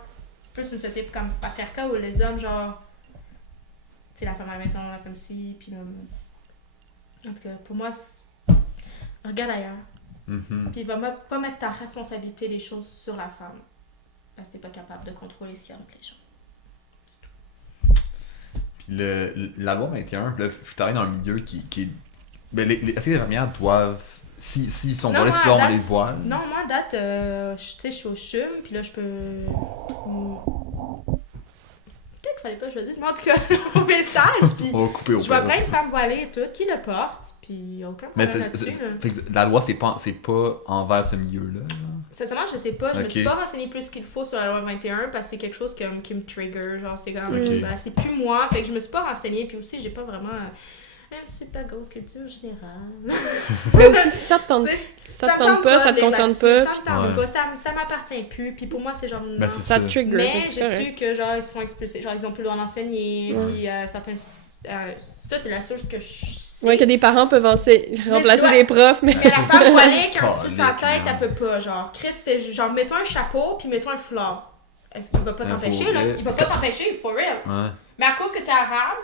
plus une société comme patriarcat où les hommes, genre, tu sais, la femme à la maison, la femme ci, puis l'homme. En tout cas, pour moi, regarde ailleurs. Puis va pas mettre ta responsabilité des choses sur la femme, parce que t'es pas capable de contrôler ce qu'il y a entre les gens. La loi 21, là, faut travailler dans un milieu qui est... Ben, est-ce que les infirmières doivent... S'ils sont voilés, si on les voile? Non, moi, à date, je suis au CHUM, puis là, je peux... Peut-être qu'il fallait pas que je le dise, mais en tout cas, au message, puis je vois plein de femmes voilées et tout, qui le portent, puis aucun problème là-dessus. La loi, c'est pas envers ce milieu-là, Sincèrement, je sais pas. Je me suis Ok. pas renseignée plus qu'il faut sur la loi 21 parce que c'est quelque chose qui me trigger. Genre, c'est comme, Ok. ben, c'est plus moi. Fait que je me suis pas renseignée. Puis aussi, j'ai pas vraiment une super grosse culture générale. Mais aussi, si ça te tente, Tu sais, si ça te tente pas, ça te concerne pas, Ça me tente Ouais. pas. Ça m'appartient plus. Puis pour moi, c'est genre. Ben, non. c'est ça te ça. trigger. Mais fait que c'est j'ai correct. su que, genre, ils se font expulser. Genre, ils ont plus le droit d'enseigner. Ouais. Puis certains. Ça, c'est la source que je sais. Ouais, que des parents peuvent remplacer ouais. des profs, mais. Mais la femme voilée, quand tu sa Calique, tête, man. elle peut pas. Genre, Chris fait genre, mets-toi un chapeau, puis mets-toi un foulard. Est-ce qu'il va pas Ben, t'empêcher, pour là? vrai. Il va pas t'empêcher, for real. Ouais. Mais à cause que t'es arabe,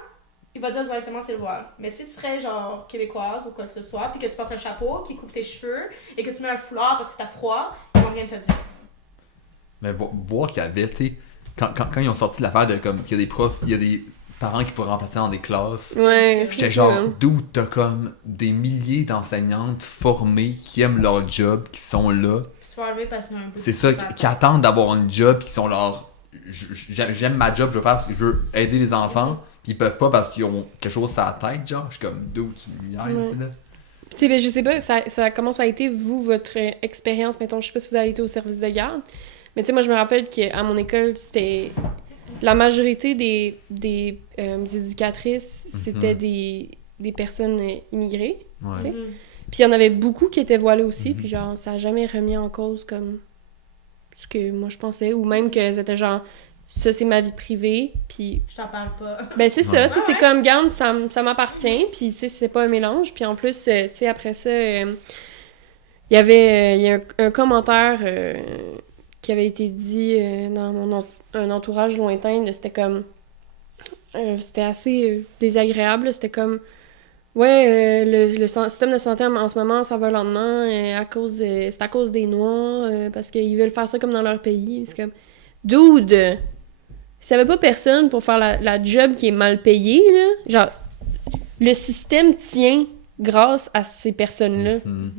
il va dire directement c'est le voile. Mais si tu serais, genre, québécoise ou quoi que ce soit, puis que tu portes un chapeau qui coupe tes cheveux, et que tu mets un foulard parce que t'as froid, ils vont rien te dire. Mais voir qu'il y avait, tu sais, quand ils ont sorti l'affaire de comme, qu'il y a des profs, il y a des parents qu'il faut remplacer dans des classes. Ouais, J'étais c'est genre, ça. d'où t'as comme des milliers d'enseignantes formées qui aiment leur job, qui sont là. Puis se faire enlever parce qu'il y a un bout C'est de ça, pouce à la qui tête. attendent d'avoir un job, qui sont là. J'aime ma job, je veux aider les enfants, puis ils peuvent pas parce qu'ils ont quelque chose sur la tête, genre. Je suis comme, d'où tu me niaises, Ouais. là. Tu sais, ben, je sais pas, comment ça a été, vous, votre expérience, mettons, je sais pas si vous avez été au service de garde, mais tu sais, moi, je me rappelle qu'à mon école, c'était... La majorité des éducatrices, c'était des personnes immigrées, Ouais. tu sais. Mhm. Puis il y en avait beaucoup qui étaient voilées aussi, puis genre, ça a jamais remis en cause comme ce que moi je pensais, ou même que c'était genre, ça c'est ma vie privée, puis Je t'en parle pas. ben c'est ça, Ouais. tu sais, c'est comme, garde, ça m'appartient, puis tu sais, c'est pas un mélange, puis en plus, tu sais, après ça, il y a un commentaire qui avait été dit dans un entourage lointain, là, c'était comme, c'était assez désagréable, là, c'était comme, ouais, le système de santé en ce moment, ça va lentement, c'est à cause des Noirs, parce qu'ils veulent faire ça comme dans leur pays. C'est comme, dude, s'il n'y avait pas personne pour faire la job qui est mal payée, là, genre, le système tient grâce à ces personnes-là. Mhm.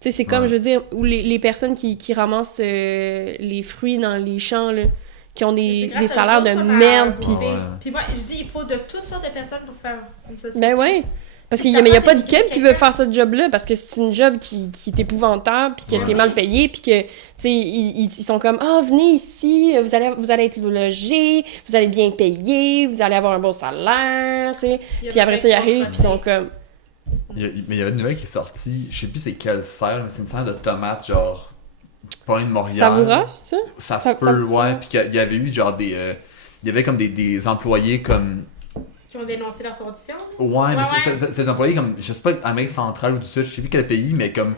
Tu sais, c'est comme, Ouais. je veux dire, ou les personnes qui ramassent les fruits dans les champs, là, qui ont C'est grâce des à salaires eux de autres, merde, puis... Ouais. Puis moi, je dis, il faut de toutes sortes de personnes pour faire une société. Ben ouais. Parce qu'il T'as n'y a, pas pas de d'éduquer keb qui veut quelqu'un. faire ce job-là, parce que c'est une job qui est épouvantable, puis que Ouais. t'es mal payé, puis que, tu sais, ils sont comme « Ah, venez ici, vous allez être logés, vous allez bien payer, vous allez avoir un bon salaire, tu sais. » Puis après ça, ils arrivent, puis ils sont comme... Mais il y avait une nouvelle qui est sortie, je sais plus c'est quelle serre, mais c'est une serre de tomates, genre, pas loin de Montréal. Savoura, c'est ça? Ça se Ça- peut, ça- ouais. Puis qu'il y avait eu, genre, il y avait comme des employés comme. Qui ont dénoncé leurs conditions. Ouais, mais Ouais, c'est des employés comme, je sais pas, Amérique centrale ou tout ça, je sais plus quel pays, mais comme,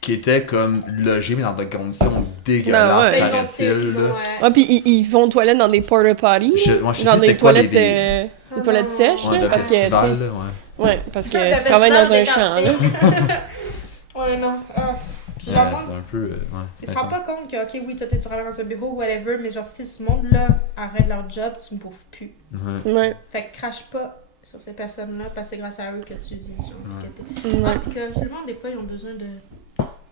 qui étaient comme logés, mais dans des conditions dégueulasses, ouais. paraît-il, là. Ah, puis ils vont aux toilettes dans des porta potties, Je sais genre plus des c'était quoi toilettes, les des toilettes sèches, ouais, là, de parce que, tu sais, festival, là, ouais. ouais, parce que tu travailles dans un champ, là. Ouais, non. Puis Ouais, genre, moi, c'est un peu. Ouais. ils se rendent pas compte que, ok, oui, toi, tu travailles dans un bureau ou whatever, mais genre, si ce monde-là arrête leur job, tu me bouffes plus. Ouais. Ouais, Fait que crache pas sur ces personnes-là, parce que c'est grâce à eux que tu vis. Genre, Ouais. que t'es- ouais. En tout cas, je me demande, des fois, ils ont besoin de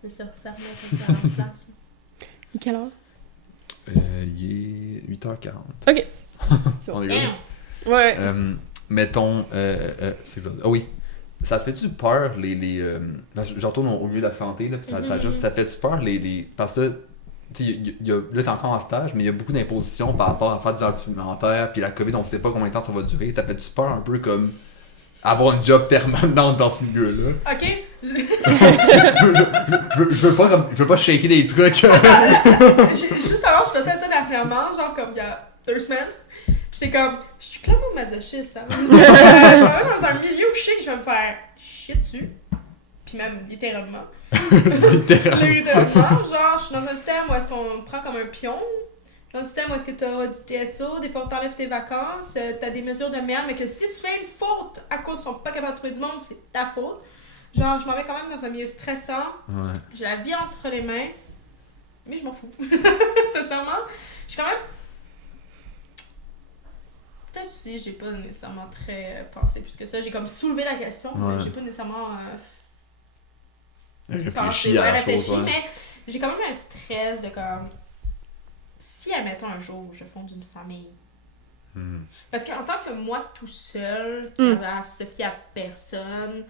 se refermer comme ça en place. Et quelle heure? Il est 8h40. Ok. C'est bon. On est Damn. good. Ouais. Mettons, c'est que je veux dire. Ah oui, ça te fait-tu peur parce que je retourne au lieu de la santé, là, puis ta job, ça te fait-tu peur parce que, tu sais, là, t'es encore en stage, mais il y a beaucoup d'impositions par rapport à faire du documentaire, puis la COVID, on sait pas combien de temps ça va durer. Ça te fait-tu peur un peu comme avoir une job permanente dans ce milieu-là? Ok? Je veux pas shaker des trucs. Juste avant, je faisais ça dernièrement, genre comme il y a 2 semaines. Puis j'étais comme, je suis clairement masochiste. Hein? Je vais dans un milieu où je sais que je vais me faire chier dessus. Puis même littéralement. Littéralement, genre, je suis dans un système où est-ce qu'on me prend comme un pion. Dans un système où est-ce que t'as du TSO, des fois on t'enlève tes vacances, t'as des mesures de merde, mais que si tu fais une faute à cause qu'ils sont pas capables de trouver du monde, c'est ta faute. Genre, je m'en vais quand même dans un milieu stressant. Ouais. J'ai la vie entre les mains, mais je m'en fous. Sincèrement, je suis quand même. Peut-être aussi, j'ai pas nécessairement très pensé plus que ça. J'ai comme soulevé la question, mais Ouais. j'ai pas nécessairement Réfléchis à la chose, ouais. mais j'ai quand même un stress de comme. Si, admettons, un jour, je fonde une famille. Parce qu'en tant que moi tout seul, qui avait à se fier à personne,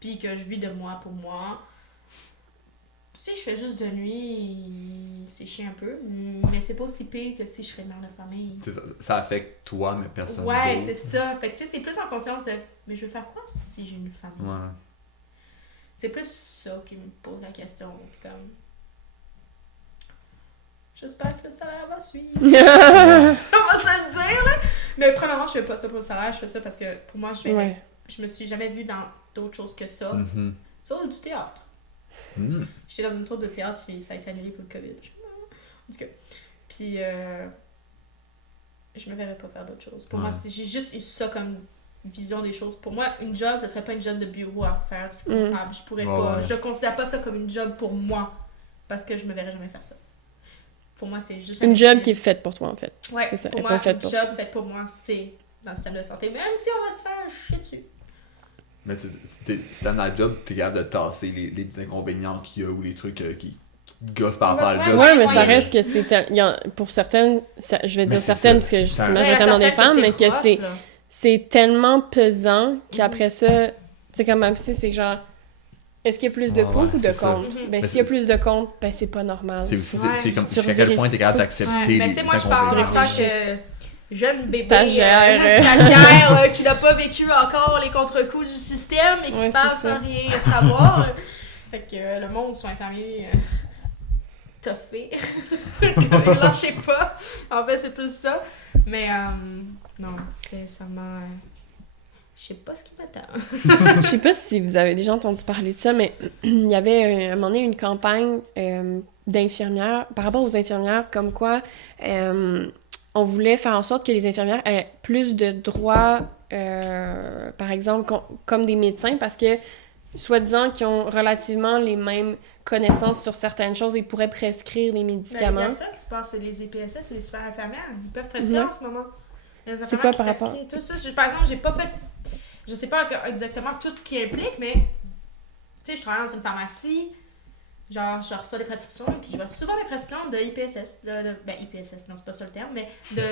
puis que je vis de moi pour moi, Si je fais juste de nuit, c'est chiant un peu, mais c'est pas aussi pire que si je serais mère de famille. Ça affecte toi, mais personne Ouais, d'autre. c'est ça. Fait que tu sais, c'est plus en conscience de mais je vais faire quoi si j'ai une famille? Ouais. C'est plus ça qui me pose la question. Puis comme. J'espère que le salaire va suivre. On va se le dire, là. Mais premièrement, je fais pas ça pour le salaire, je fais ça parce que pour moi, je me suis jamais vue dans d'autres choses que ça. Mhm. Sauf du théâtre. Mm. J'étais dans une troupe de théâtre, puis ça a été annulé pour le COVID. En tout cas. Puis, je me verrais pas faire d'autres choses. Pour moi, j'ai juste eu ça comme vision des choses. Pour moi, une job, ça serait pas une job de bureau à faire, du comptable. Je pourrais pas. Ouais. Je considère pas ça comme une job pour moi, parce que je me verrais jamais faire ça. Pour moi, c'est juste Une job qui est faite pour toi, en fait. Ouais, c'est ça. pour Elle est moi, pas faite une pour job faite pour moi, c'est dans le système de santé. Même si on va se faire chier dessus. Mais c'est dans la job, t'es capable de tasser les petits inconvénients qu'il y a ou les trucs qui te gossent par rapport à la job. Ouais, mais ça reste que c'est... pour certaines, je vais dire certaines, parce que c'est majoritairement des femmes, mais que c'est tellement pesant qu'après ça, tu sais, comme ma psy, c'est genre... Est-ce qu'il y a plus de pour ou de contre? Ben, s'il y a plus de contre, ben, c'est pas normal. C'est aussi, c'est comme jusqu'à quel point t'es capable d'accepter mais les tu sais, moi, je parle en tant que jeune bébé stagiaire qui n'a pas vécu encore les contre-coups du système et qui parle sans rien savoir. Fait que le monde soit infirmier, toffé. Lâchez pas. En fait, c'est plus ça. Mais non, c'est seulement... Je sais pas ce qui m'attend. Je sais pas si vous avez déjà entendu parler de ça, mais il y avait à un moment donné une campagne d'infirmières, par rapport aux infirmières, comme quoi on voulait faire en sorte que les infirmières aient plus de droits, par exemple, comme des médecins, parce que, soi-disant, qu'ils ont relativement les mêmes connaissances sur certaines choses et pourraient prescrire des médicaments. Il y a ça qui se passe, c'est les EPSS, c'est les super infirmières. Ils peuvent prescrire en ce moment. C'est quoi par rapport? Tout ça, par exemple, j'ai pas fait... Je sais pas exactement tout ce qui implique, mais tu sais, je travaille dans une pharmacie, genre je reçois des prescriptions, et puis je vois souvent des prescriptions de IPSS, ben IPSS, non c'est pas ça le terme, mais de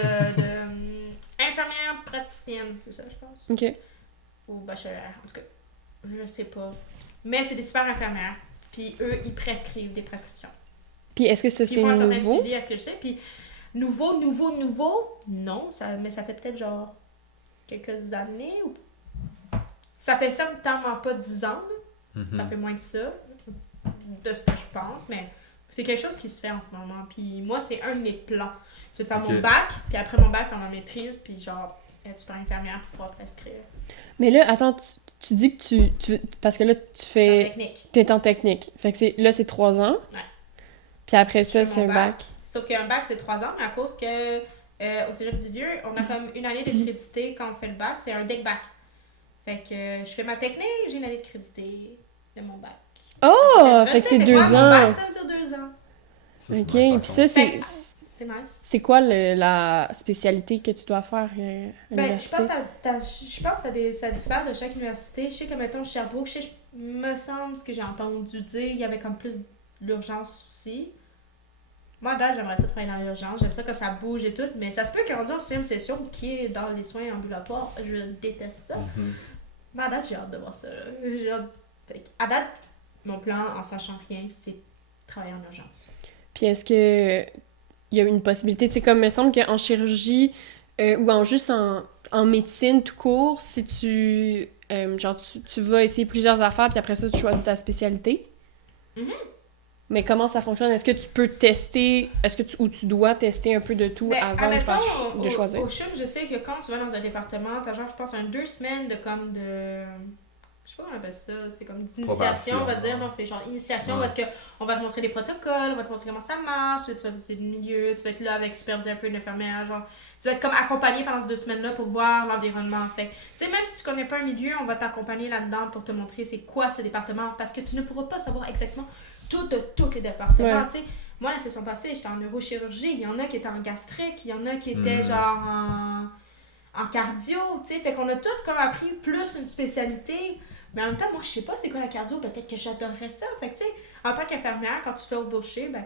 infirmière praticienne, c'est ça je pense. Ok. Ou bachelière, en tout cas, je sais pas. Mais c'est des super infirmières, puis eux, ils prescrivent des prescriptions. Puis est-ce que ça c'est nouveau? Ils font un certain suivi, à ce que je sais, puis nouveau, non, mais ça fait peut-être genre quelques années ou... Ça fait certainement pas 10 ans, ça fait moins que ça, de ce que je pense, mais c'est quelque chose qui se fait en ce moment. Puis moi, c'est un de mes plans. C'est de faire mon bac, puis après mon bac, faire ma maîtrise, puis genre, être super infirmière pour pouvoir prescrire. Mais là, attends, tu dis que tu parce que là, tu fais... technique. T'es en technique. Fait que là, c'est 3 ans. Ouais. Puis après ça, c'est un bac. Sauf qu'un bac, c'est 3 ans, mais à cause que au Cégep du Vieux, on a comme une année de crédité quand on fait le bac, c'est un deck bac. Fait que je fais ma technique, j'ai une année de crédité de mon bac. Oh! Fait que c'est 2 ans. Mon bac, ça veut dire 2 ans. Ça, ok, puis ça, c'est... C'est nice. C'est quoi la spécialité que tu dois faire à l'université? Je pense que ça diffère de chaque université. Je sais que, mettons, Sherbrooke, me semble, ce que j'ai entendu dire, il y avait comme plus d'urgence aussi. Moi, à date, j'aimerais ça travailler dans l'urgence. J'aime ça quand ça bouge et tout, mais ça se peut qu'en en 6e session, qui est dans les soins ambulatoires, je déteste ça. Mais à date, j'ai hâte de voir ça. J'ai hâte. À date, mon plan, en sachant rien, c'est travailler en urgence. Puis est-ce que il y a une possibilité, tu sais, comme il me semble qu'en chirurgie ou juste en médecine tout court, si tu vas essayer plusieurs affaires, puis après ça, tu choisis ta spécialité. Mais comment ça fonctionne? Est-ce que tu peux tester, ou tu dois tester un peu de tout avant de choisir? Au CHUM, je sais que quand tu vas dans un département, t'as genre, je pense, 2 semaines de je sais pas comment on appelle ça, c'est comme d'initiation, on va dire. Non, c'est genre initiation parce qu'on va te montrer des protocoles, on va te montrer comment ça marche, tu vas visiter le milieu, tu vas être là avec superviser un peu une infirmière, genre, tu vas être comme accompagné pendant ces 2 semaines-là pour voir l'environnement. Fait tu sais, même si tu connais pas un milieu, on va t'accompagner là-dedans pour te montrer c'est quoi ce département, parce que tu ne pourras pas savoir exactement tout de tous les départements, tu sais. Moi, la session passée, j'étais en neurochirurgie, il y en a qui étaient en gastrique, il y en a qui étaient genre en cardio, tu sais. Fait qu'on a tous comme appris plus une spécialité. Mais en même temps, moi, je sais pas c'est quoi la cardio, peut-être que j'adorerais ça. Fait que, tu sais, en tant qu'infirmière, quand tu fais embaucher, ben,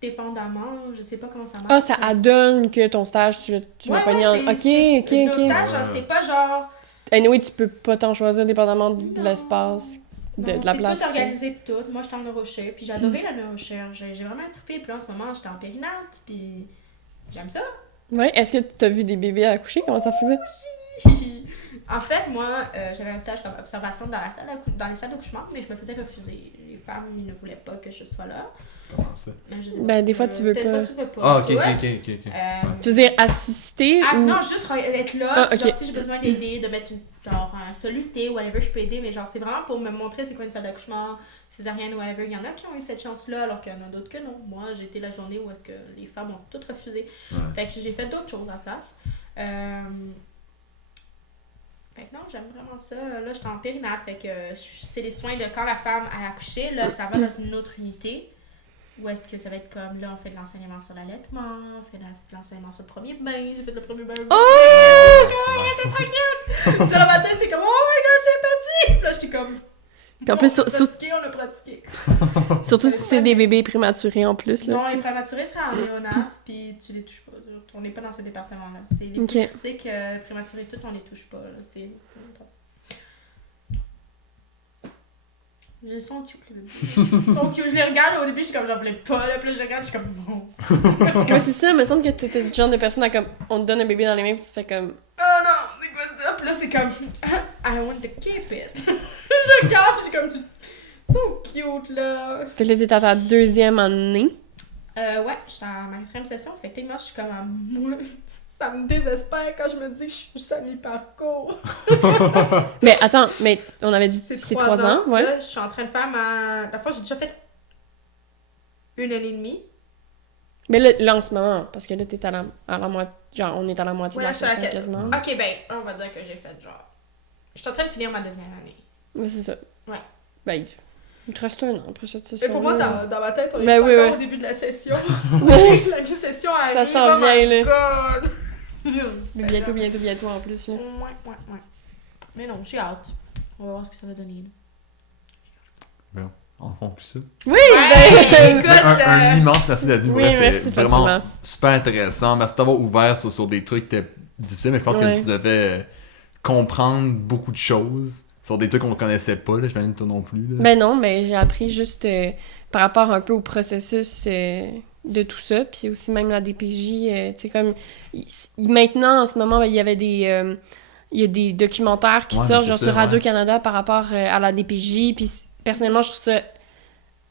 dépendamment, je sais pas comment ça marche. Ah, ça adonne que ton stage, tu l'as pogné en... Ok. Nos stages, c'était pas genre... Anyway, tu peux pas t'en choisir dépendamment de l'espace. de la place. C'est tout organisé tout. Moi, j'étais en neurochir, puis j'ai adoré la neurochir. J'ai vraiment trippé. Puis là, en ce moment, j'étais en périnate, puis j'aime ça. Ouais, est-ce que t'as vu des bébés accoucher? Comment ça faisait? En fait, moi, j'avais un stage comme observation dans les salles d'accouchement, mais je me faisais refuser. Les femmes, ils ne voulaient pas que je sois là. Comment ça? Ben, des fois, tu veux pas. Des fois, tu veux pas. Ah, ok. Tu veux dire assister ou... Non, juste être là. Ah, puis ok. genre, si j'ai besoin d'aider, de mettre un soluté, whatever, je peux aider, mais genre, c'est vraiment pour me montrer c'est quoi une salle d'accouchement, césarienne, whatever. Il y en a qui ont eu cette chance-là, alors qu'il y en a d'autres que non. Moi, j'ai été la journée où est-ce que les femmes ont toutes refusé. Ouais. Fait que j'ai fait d'autres choses à la place. Fait que non, j'aime vraiment ça. Là, je suis en périnate, fait que c'est les soins de quand la femme a accouché, là, ça va dans une autre unité. Ou est-ce que ça va être comme, là, on fait de l'enseignement sur l'allaitement, on fait de l'enseignement sur le premier bain, j'ai fait le premier bain. Oh! C'est trop cute! Puis là, le matin, c'était comme, oh my god, c'est petit! Puis là, j'étais comme, Puis en plus, on a pratiqué. surtout si c'est des bébés prématurés en plus. Là, Non, les prématurés seraient en néonate, puis tu les touches pas. On n'est pas dans ce département-là. C'est les Ok. plus critiques, prématurés, toutes, on les touche pas. Là, t'sais. Ils sont cute, les bébés. Ils sont cute. Je les regarde, au début, j'étais comme, j'en voulais pas. Là, puis là, je regarde, je suis comme, bon. Ouais, c'est ça, il me semble que t'étais le genre de personne à comme... On te donne un bébé dans les mains, puis tu fais comme... Oh non, c'est quoi ça? Puis là, c'est comme, I want to keep it. Je regarde, puis je suis comme, ils sont cute, là. Fait que là, t'étais à ta deuxième année. Ouais, j'étais à ma 4e session. Fait que techniquement, je suis comme à moi. Ça me désespère quand je me dis que je suis juste à mi-parcours. Mais attends, mais on avait dit c'est 3 ans, ouais. Là, je suis en train de faire ma. La fois, j'ai déjà fait 1 année et demie. Mais là, en ce moment, parce que là, t'es à la moitié... Genre, on est à la moitié Ouais, de la je suis à session quasiment. Ok, ben, on va dire que j'ai fait genre. Je suis en train de finir ma 2e année. Mais c'est ça. Ouais. Ben, il te reste un an après cette Mais session. pour moi, dans ma tête, on est Ben juste oui, encore ouais. au début de la session. Ouais. La session arrive. Ça s'en vient, oh my là. God. Mais bientôt en plus, là. Ouais. Mais non, j'ai hâte. On va voir ce que ça va donner. Bon, en fond, plus ça. Oui, Ouais, ben... écoute, Un immense merci d'être venu. Oui, Ouais, merci, c'est vraiment Fatima. super intéressant. Merci d'avoir ouvert sur des trucs qui étaient difficiles, mais je pense Ouais. que tu devais comprendre beaucoup de choses sur des trucs qu'on ne connaissait pas, là, j'imagine toi non plus. Là. Ben non, mais j'ai appris juste par rapport un peu au processus de tout ça, puis aussi même la DPJ, tu sais, comme... maintenant, en ce moment, ben, il y avait des... il y a des documentaires qui Ouais, sortent c'est genre ça, sur ouais. Radio-Canada par rapport à la DPJ, puis personnellement, je trouve ça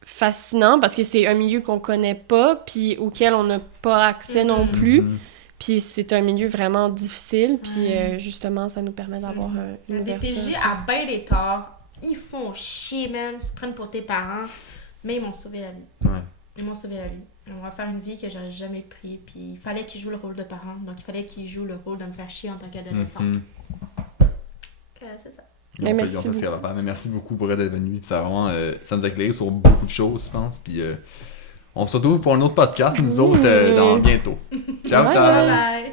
fascinant parce que c'est un milieu qu'on connaît pas, puis auquel on n'a pas accès non plus. Mhm. Puis c'est un milieu vraiment difficile, puis Ouais. justement, ça nous permet d'avoir une Le ouverture. DPJ aussi. a bien des torts. Ils font chier, man. Ils se prennent pour tes parents. Mais ils m'ont sauvé la vie. Ouais. Ils m'ont sauvé la vie. On va faire une vie que j'aurais jamais pris. Puis il fallait qu'ils jouent le rôle de parent. Donc il fallait qu'ils jouent le rôle de me faire chier en tant qu'adolescente. Mhm. C'est ça. Ils ont Mais fait- merci ils ont fait ce qu'ils beaucoup. avaient à faire. Mais merci beaucoup pour d'être venu. Ça, a vraiment, ça nous a éclairé sur beaucoup de choses, je pense. Puis on se retrouve pour un autre podcast, nous autres, dans bientôt. Ciao, Bye ciao! Bye bye.